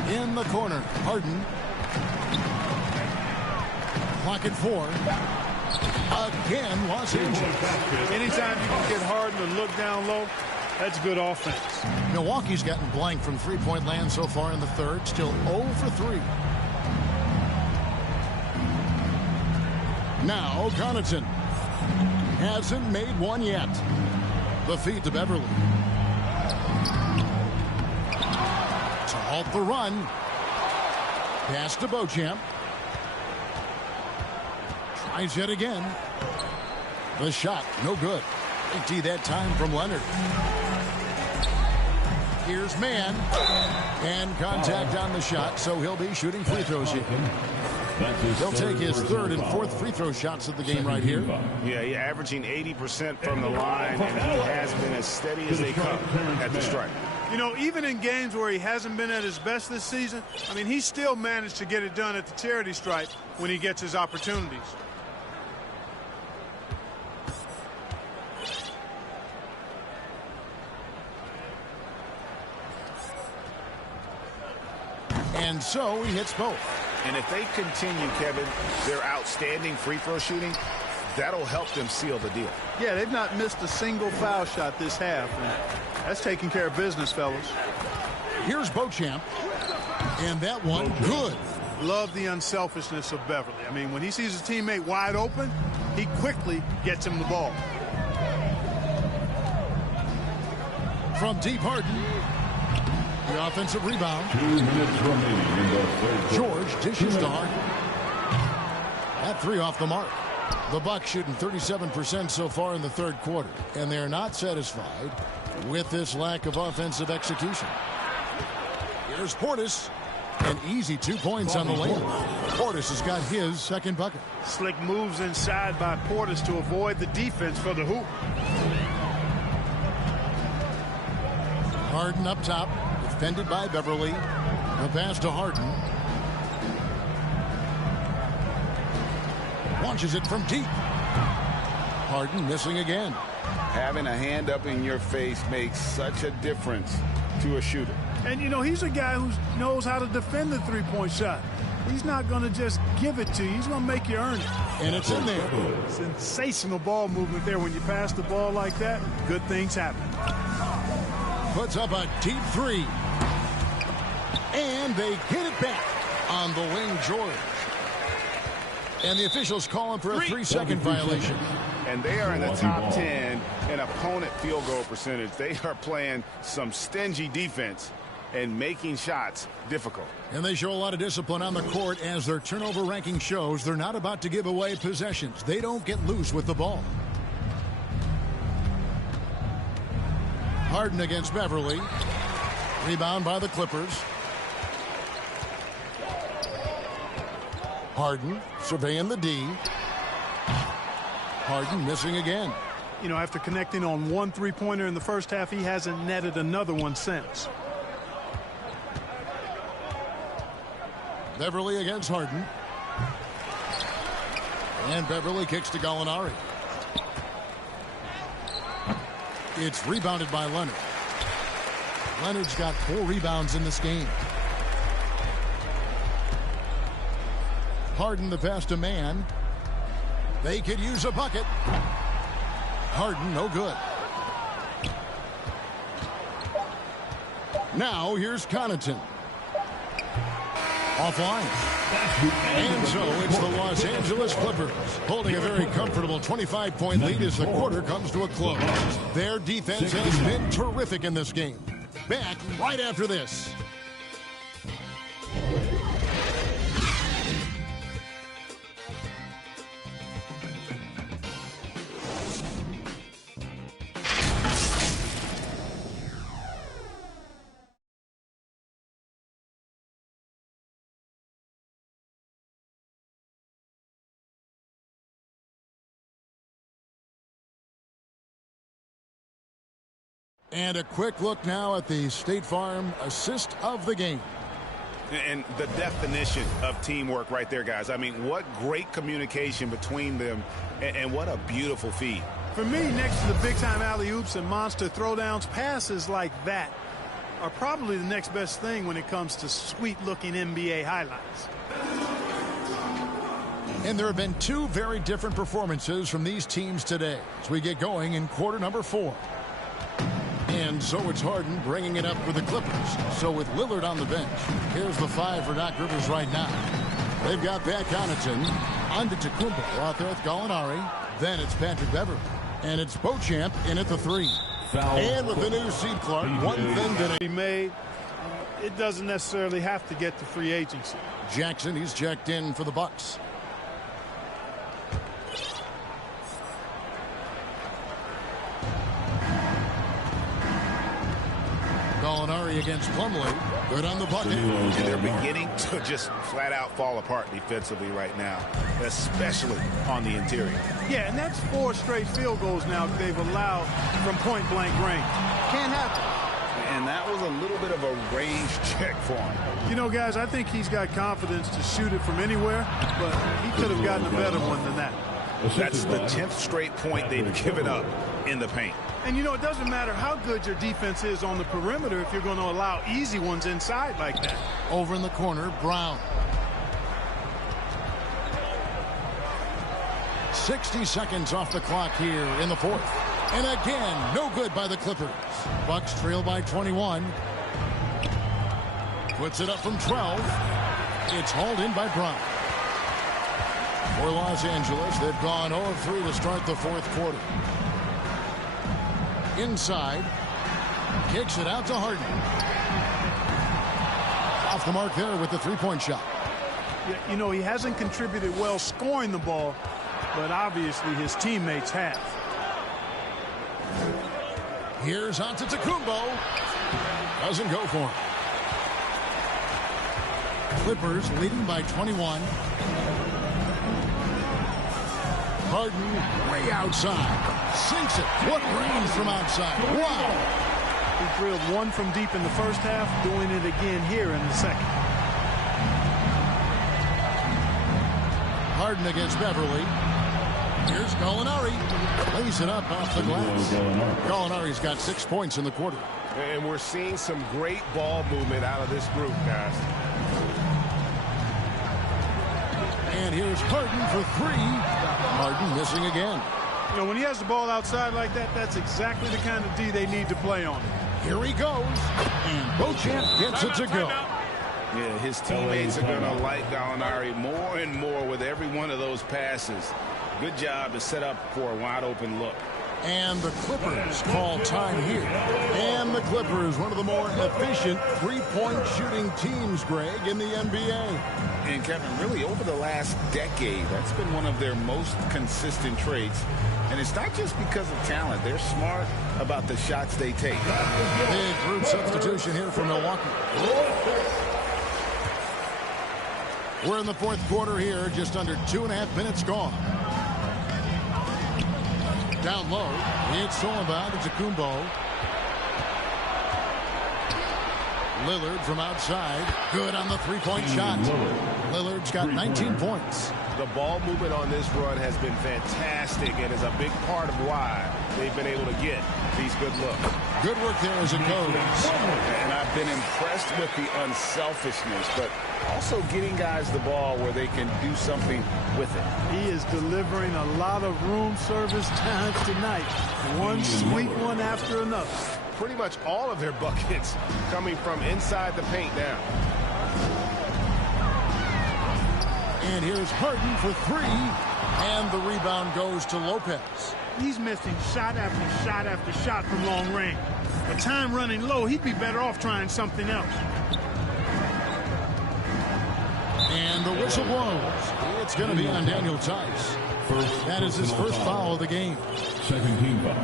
In the corner, Harden. Clock at 4. Again, Los Angeles. Anytime you can get Harden to look down low, that's good offense. Milwaukee's gotten blank from three-point land so far in the third. Still 0 for 3. Now, Connaughton hasn't made one yet. The feed to Beverly. To halt the run. Pass to Beauchamp. Tries yet again. The shot, no good. Empty that time from Leonard. Here's man. And contact on the shot, so he'll be shooting free throws here. He'll take his 3rd and 4th free throw shots of the game right here. Yeah, he's averaging 80% from the line, and he has been as steady as they come at the stripe. You know, even in games where he hasn't been at his best this season, I mean, he still managed to get it done at the charity stripe when he gets his opportunities. And so he hits both. And if they continue, Kevin, their outstanding free throw shooting, that'll help them seal the deal. Yeah, they've not missed a single foul shot this half. And that's taking care of business, fellas. Here's Beauchamp. And that one good. Love the unselfishness of Beverly. I mean, when he sees his teammate wide open, he quickly gets him the ball. From deep, Harden. The offensive rebound. 2 minutes remaining in the third. George dishes to Harden. That three off the mark. The Bucks shooting 37% so far in the third quarter, and they're not satisfied with this lack of offensive execution. Here's Portis. An easy 2 points on the layup. Portis has got his second bucket. Slick moves inside by Portis to avoid the defense for the hoop. Harden up top, defended by Beverly. The pass to Harden. Launches it from deep. Harden missing again. Having a hand up in your face makes such a difference to a shooter. And, you know, he's a guy who knows how to defend the three-point shot. He's not going to just give it to you. He's going to make you earn it. And it's in there. Sensational ball movement there. When you pass the ball like that, good things happen. Puts up a deep three. And they get it back on the wing, George. And the officials calling for a 3-second violation. And they are in the top 10 in opponent field goal percentage. They are playing some stingy defense and making shots difficult. And they show a lot of discipline on the court as their turnover ranking shows. They're not about to give away possessions. They don't get loose with the ball. Harden against Beverly. Rebound by the Clippers. Harden surveying the D. Harden missing again. You know, after connecting on one three-pointer in the first half, he hasn't netted another one since. Beverly against Harden. And Beverly kicks to Gallinari. It's rebounded by Leonard. Leonard's got 4 rebounds in this game. Harden the pass to Mann. They could use a bucket. Harden no good. Now here's Connaughton. Offline. And so it's the Los Angeles Clippers holding a very comfortable 25-point lead as the quarter comes to a close. Their defense has been terrific in this game. Back right after this. And a quick look now at the State Farm assist of the game. And the definition of teamwork right there, guys. I mean, what great communication between them, and what a beautiful feed. For me, next to the big-time alley-oops and monster throwdowns, passes like that are probably the next best thing when it comes to sweet-looking NBA highlights. And there have been 2 very different performances from these teams today as we get going in quarter number 4. And so it's Harden bringing it up for the Clippers. So with Lillard on the bench, here's the 5 for Doc Rivers right now. They've got Pat Connaughton, Antetokounmpo out there with Gallinari. Then it's Patrick Beverly. And it's Beauchamp in at the 3. And with the new seed, Clark, one thing that he made, it doesn't necessarily have to get to free agency. Jackson, he's checked in for the Bucks. Gallinari against Plumlee. Good on the bucket. And they're beginning to just flat out fall apart defensively right now, especially on the interior. Yeah, and that's 4 straight field goals now they've allowed from point-blank range. Can't happen. And that was a little bit of a range check for him. You know, guys, I think he's got confidence to shoot it from anywhere, but he could have gotten a better one than that. That's the 10th straight point they've given up in the paint. And, you know, it doesn't matter how good your defense is on the perimeter if you're going to allow easy ones inside like that. Over in the corner, Brown. 60 seconds off the clock here in the fourth. And again, no good by the Clippers. Bucks trail by 21. Puts it up from 12. It's hauled in by Brown. For Los Angeles, they've gone 0 of 3 to start the fourth quarter. Inside. Kicks it out to Harden. Off the mark there with the three-point shot. You know, he hasn't contributed well scoring the ball, but obviously his teammates have. Here's Antetokounmpo. Doesn't go for him. Clippers leading by 21. Harden way outside. Sinks it. What range from outside. Wow. He drilled one from deep in the first half, doing it again here in the second. Harden against Beverly. Here's Gallinari. Lays it up off the glass. Gallinari's got 6 points in the quarter. And we're seeing some great ball movement out of this group, guys. And here's Harden for 3. Harden missing again. You know, when he has the ball outside like that, that's exactly the kind of D they need to play on. Here he goes. And Beauchamp gets it to go. Yeah, his teammates are going to like Gallinari more and more with every one of those passes. Good job to set up for a wide-open look. And the Clippers call time here. And the Clippers, one of the more efficient three-point shooting teams, Greg, in the NBA. And, Kevin, really over the last decade, that's been one of their most consistent traits. And it's not just because of talent. They're smart about the shots they take. Big group substitution here for Milwaukee. We're in the fourth quarter here, just under 2.5 minutes gone. Down low, it's Sullivan to Antetokounmpo. Lillard from outside. Good on the three-point shot. Lillard's got 19 points. The ball movement on this run has been fantastic and is a big part of why they've been able to get these good looks. Good work there as it goes. And I've been impressed with the unselfishness, but also getting guys the ball where they can do something with it. He is delivering a lot of room service times tonight. One sweet one after another. Pretty much all of their buckets coming from inside the paint now. And here's Harden for 3. And the rebound goes to Lopez. He's missing shot after shot after shot from long range. With time running low, he'd be better off trying something else. And the whistle blows. It's going to be on Daniel Tice. That is his first foul of the game. Second team foul.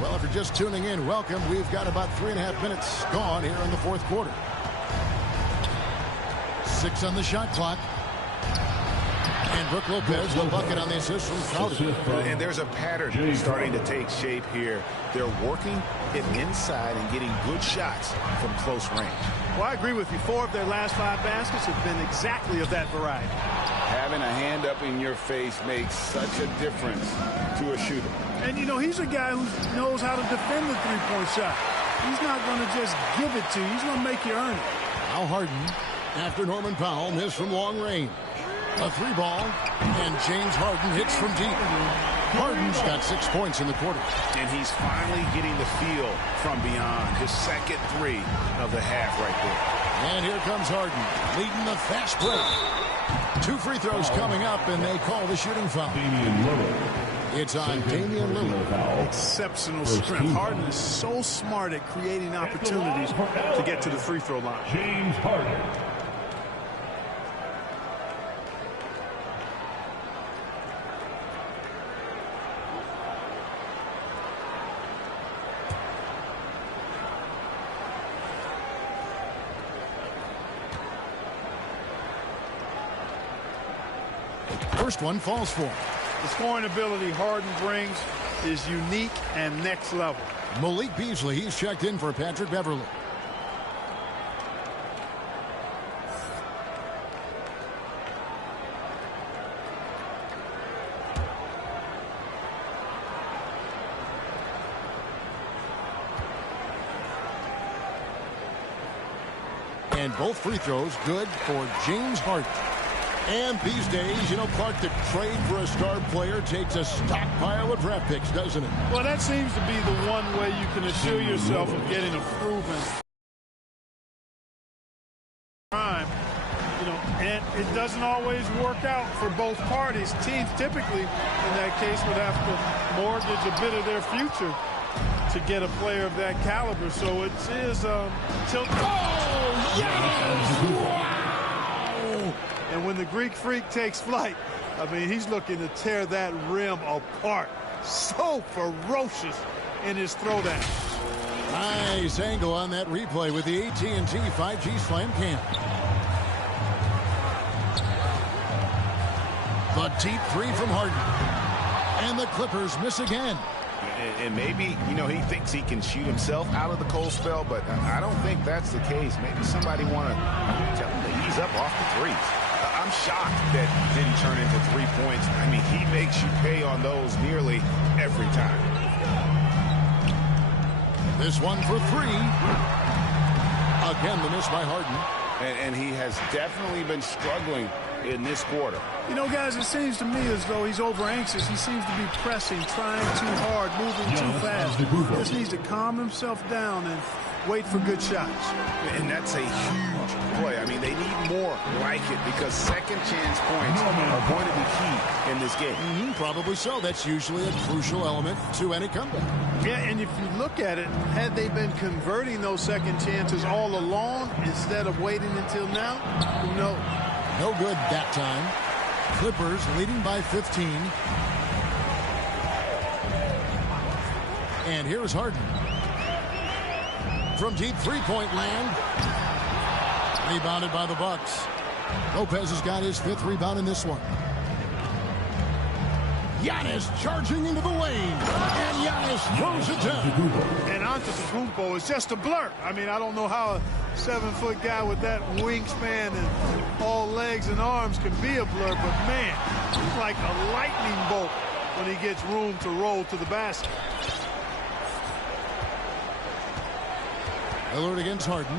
Well, if you're just tuning in, welcome. We've got about 3.5 minutes gone here in the fourth quarter. 6 on the shot clock. And Brook Lopez, the bucket on the assist from Crowder. And there's a pattern starting to take shape here. They're working it inside and getting good shots from close range. Well, I agree with you. 4 of their last 5 baskets have been exactly of that variety. Having a hand up in your face makes such a difference to a shooter. And, you know, he's a guy who knows how to defend the three-point shot. He's not going to just give it to you. He's going to make you earn it. Now Harden, after Norman Powell missed from long range. A 3-ball, and James Harden hits from deep. Harden's got 6 points in the quarter. And he's finally getting the feel from beyond. His second 3 of the half right there. And here comes Harden, leading the fast break. 2 free throws coming up, and they call the shooting foul. It's on Damian Lillard. Exceptional strength. Harden is so smart at creating opportunities to get to the free throw line. James Harden. First one falls for him. The scoring ability Harden brings is unique and next level. Malik Beasley, he's checked in for Patrick Beverly. And both free throws good for James Harden. And these days, you know, Clark, the trade for a star player takes a stockpile of draft picks, doesn't it? Well, that seems to be the one way you can assure yourself of getting a proven prime. You know, and it doesn't always work out for both parties. Teams typically, in that case, would have to mortgage a bit of their future to get a player of that caliber. So it is tilt. Oh, yes! Wow! And when the Greek Freak takes flight, I mean, he's looking to tear that rim apart. So ferocious in his throwdown. Nice angle on that replay with the AT&T 5G Slam Cam. The deep three from Harden. And the Clippers miss again. And maybe, you know, he thinks he can shoot himself out of the cold spell, but I don't think that's the case. Maybe somebody want to tell him to ease up off the threes. I'm shocked that he didn't turn into 3 points. I mean, he makes you pay on those nearly every time. This one for three. Again, the miss by Harden. And he has definitely been struggling in this quarter. You know, guys, it seems to me as though he's over anxious. He seems to be pressing, trying too hard, moving too fast. He just needs to calm himself down and wait for good shots. And that's a huge play. I mean, they need more like it because second chance points are going to be key in this game. Probably so. That's usually a crucial element to any comeback. Yeah, and if you look at it, had they been converting those second chances all along instead of waiting until now, who knows? No good that time. Clippers leading by 15. And here's Harden. From deep three-point land. Rebounded by the Bucks. Lopez has got his 5th rebound in this one. Giannis charging into the lane. And Giannis throws it down. And Antetokounmpo is just a blur. I mean, I don't know how a 7-foot guy with that wingspan and all legs and arms can be a blur, but man, he's like a lightning bolt when he gets room to roll to the basket. Lillard against Harden.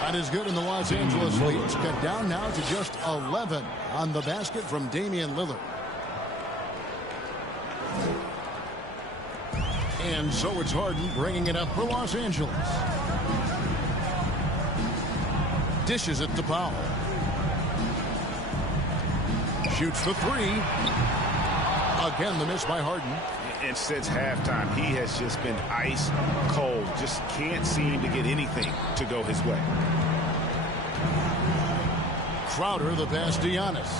That is good, in the Los Angeles leads cut down now to just 11 on the basket from Damian Lillard. And so it's Harden bringing it up for Los Angeles. Dishes it to Powell. Shoots the three. Again, the miss by Harden. And since halftime, he has just been ice cold. Just can't seem to get anything to go his way. Crowder, the pass to Giannis.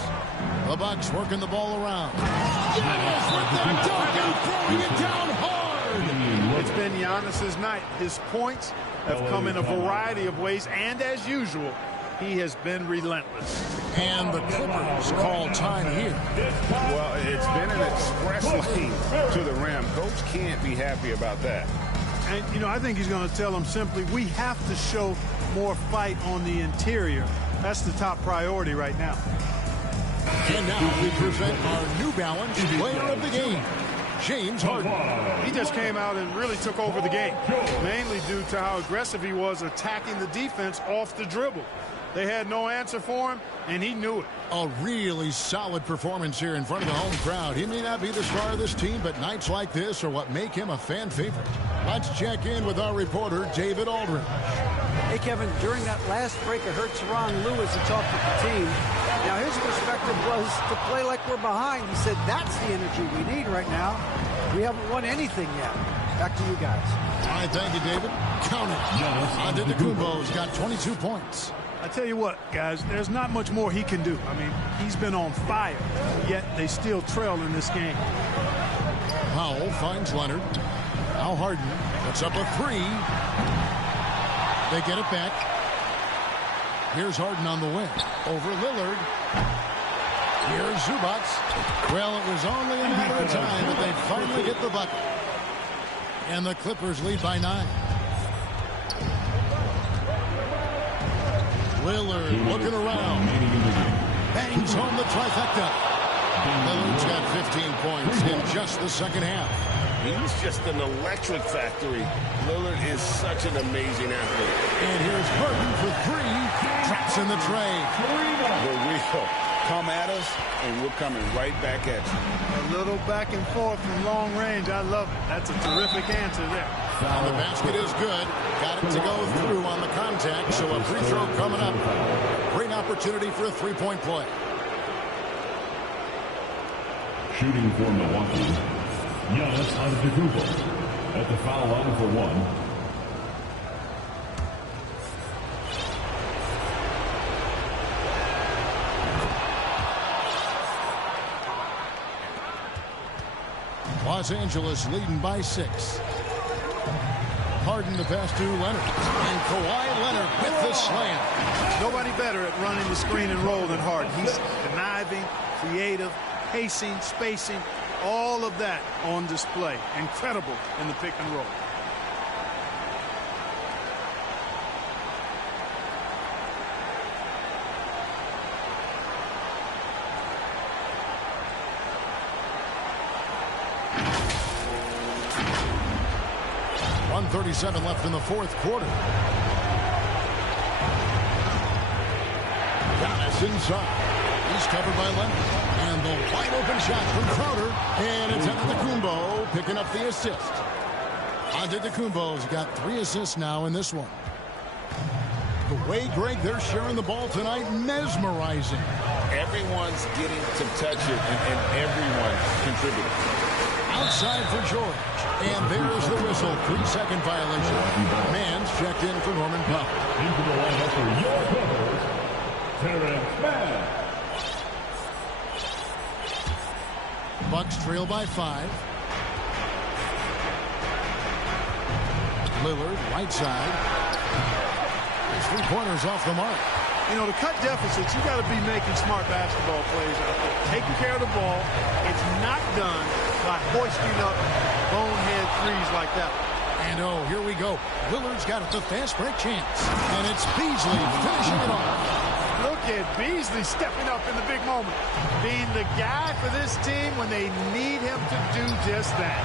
The Bucks working the ball around. Giannis with that dunk and throwing it down hard. It's been Giannis's night. His points have come in a variety of ways, and as usual, he has been relentless. And the Clippers call time here. Well, it's been an express lane to the rim. Coach can't be happy about that. And, you know, I think he's going to tell them simply, we have to show more fight on the interior. That's the top priority right now. And now we present our New Balance player of the game, James Harden. He just came out and really took over the game, mainly due to how aggressive he was attacking the defense off the dribble. They had no answer for him, and he knew it. A really solid performance here in front of the home crowd. He may not be the star of this team, but nights like this are what make him a fan favorite. Let's check in with our reporter, David Aldridge. Hey, Kevin, during that last break, I heard Teron Lewis talk to the team. Now, his perspective was to play like we're behind. He said that's the energy we need right now. We haven't won anything yet. Back to you guys. All right, thank you, David. Count it. Antetokounmpo's got 22 points. I tell you what, guys, there's not much more he can do. I mean, he's been on fire, yet they still trail in this game. Powell finds Leonard. Now Harden puts up a three. They get it back. Here's Harden on the wing. Over Lillard. Here's Zubac. Well, it was only a matter of time, but they finally get the bucket. And the Clippers lead by 9. Lillard looking around. Bangs home the trifecta. Lillard's got 15 points in just the second half. He's just an electric factory. Lillard is such an amazing athlete. And here's Harden for 3. Traps in the tray. The wheel. Come at us, and we're coming right back at you. A little back and forth from long range. I love it. That's a terrific answer there. And the basket is good. Got it to go through on the contact, so a free throw coming up. Great opportunity for a three-point play. Shooting for Milwaukee, Giannis Antetokounmpo at the foul line for 1. Los Angeles leading by 6. Harden the pass to Leonard. And Kawhi Leonard with the slam. Nobody better at running the screen and roll than Harden. He's conniving, creative, pacing, spacing, all of that on display. Incredible in the pick and roll. .37 left in the fourth quarter. Giannis inside. He's covered by Leonard. And the wide open shot from Crowder. And it's Antetokounmpo picking up the assist. Antetokounmpo's got 3 assists now in this one. The way, Greg, they're sharing the ball tonight, mesmerizing. Everyone's getting to touch it, and everyone contributing. Outside for George. And there's the whistle. 3-second violation. Man's checked in for Norman Powell. Into the lineup for your Clippers, Terrence Mann. Bucks trail by 5. Lillard, right side. His 3 pointers off the mark. You know, to cut deficits, you got to be making smart basketball plays out there. Taking care of the ball. It's not done by hoisting up bonehead threes like that. And oh, here we go. Lillard's got the fast break chance. And it's Beasley finishing it off. Look at Beasley stepping up in the big moment. Being the guy for this team when they need him to do just that.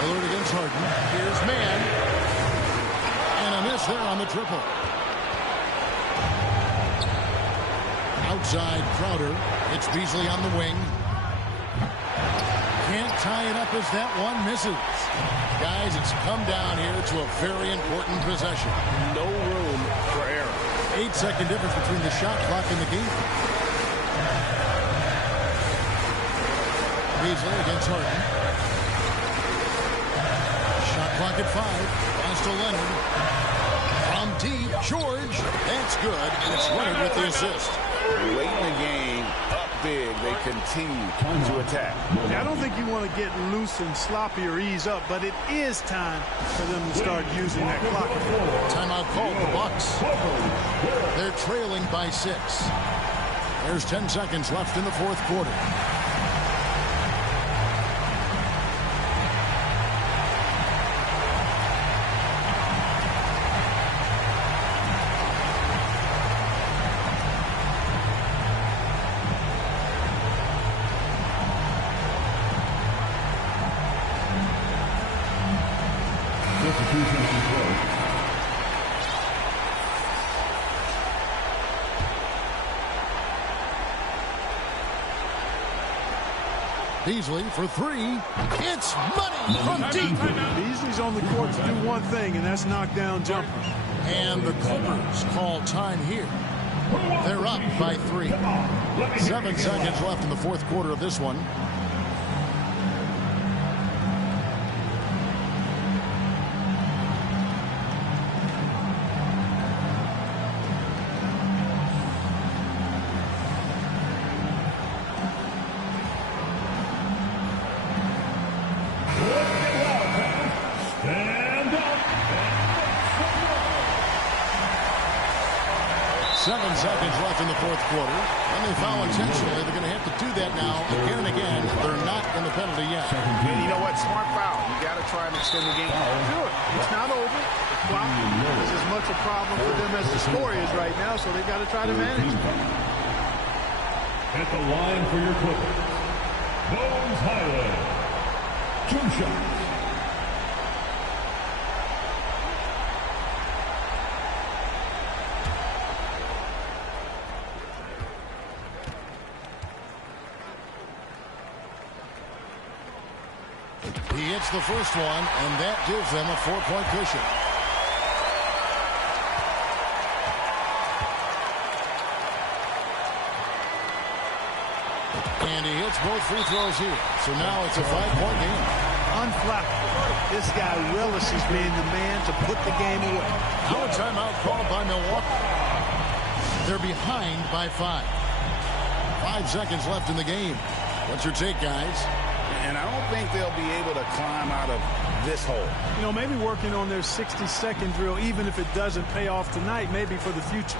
Lillard against Harden. Here's Mann. And a miss there on the triple. Outside Crowder. It's Beasley on the wing. Can't tie it up as that one misses. Guys, it's come down here to a very important possession. No room for error. 8-second difference between the shot clock and the game. Beasley against Harden. Shot clock at 5. Pass to Leonard. From deep, George. That's good, and it's Leonard with the assist. Late in the game, up big, they continue to attack. I don't think you want to get loose and sloppy or ease up, but it is time for them to start using that clock. Timeout called the Bucks. They're trailing by 6. There's 10 seconds left in the fourth quarter. Beasley for 3. It's money from deep. Beasley's on the court to do one thing, and that's knock down jumper. And the Clippers call time here. They're up by 3. 7 seconds left in the fourth quarter of this one. 7 seconds left in the fourth quarter. And they foul intentionally. They're going to have to do that now again and again. They're not in the penalty yet. And you know what? Smart foul. You got to try and extend the game. Do it. It's not over. The clock is as much a problem for them as the score is right now, so they've got to try to manage it. At the line for your Clippers, Bones Highland. 2 shots. He hits the first one, and that gives them a 4-point cushion. And he hits both free throws here. So now it's a 5-point game. Unflappable. This guy relishes being the man to put the game away. Now a timeout called by Milwaukee. They're behind by 5. 5 seconds left in the game. What's your take, guys? And I don't think they'll be able to climb out of this hole. You know, maybe working on their 60-second drill, even if it doesn't pay off tonight, maybe for the future.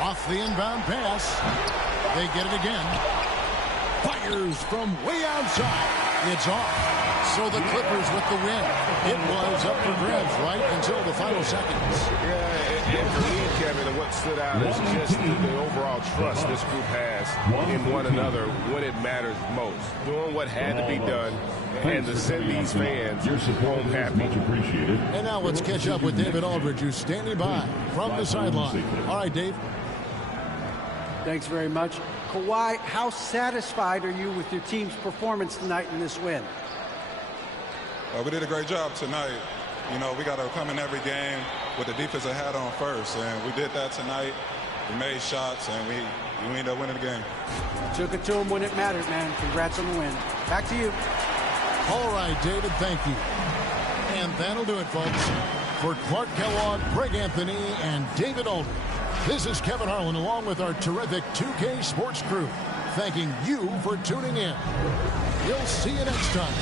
Off the inbound pass. They get it again. Fires from way outside. It's off. So the Clippers with the win. It was up for grabs right until the final seconds. Yeah, and for me, Kevin, what stood out is just the overall trust this group has in one another when it matters most. Doing what had to be done and to send these fans home happy. Much appreciated. And now let's catch up with David Aldridge, who's standing by from the sideline. All right, Dave. Thanks very much. Kawhi, how satisfied are you with your team's performance tonight in this win? We did a great job tonight. You know, we got to come in every game with the defensive hat on first, and we did that tonight. We made shots, and we ended up winning the game. Took it to him when it mattered, man. Congrats on the win. Back to you. All right, David, thank you. And that'll do it, folks. For Clark Kellogg, Greg Anthony, and David Aldridge, this is Kevin Harlan along with our terrific 2K Sports crew, thanking you for tuning in. We'll see you next time.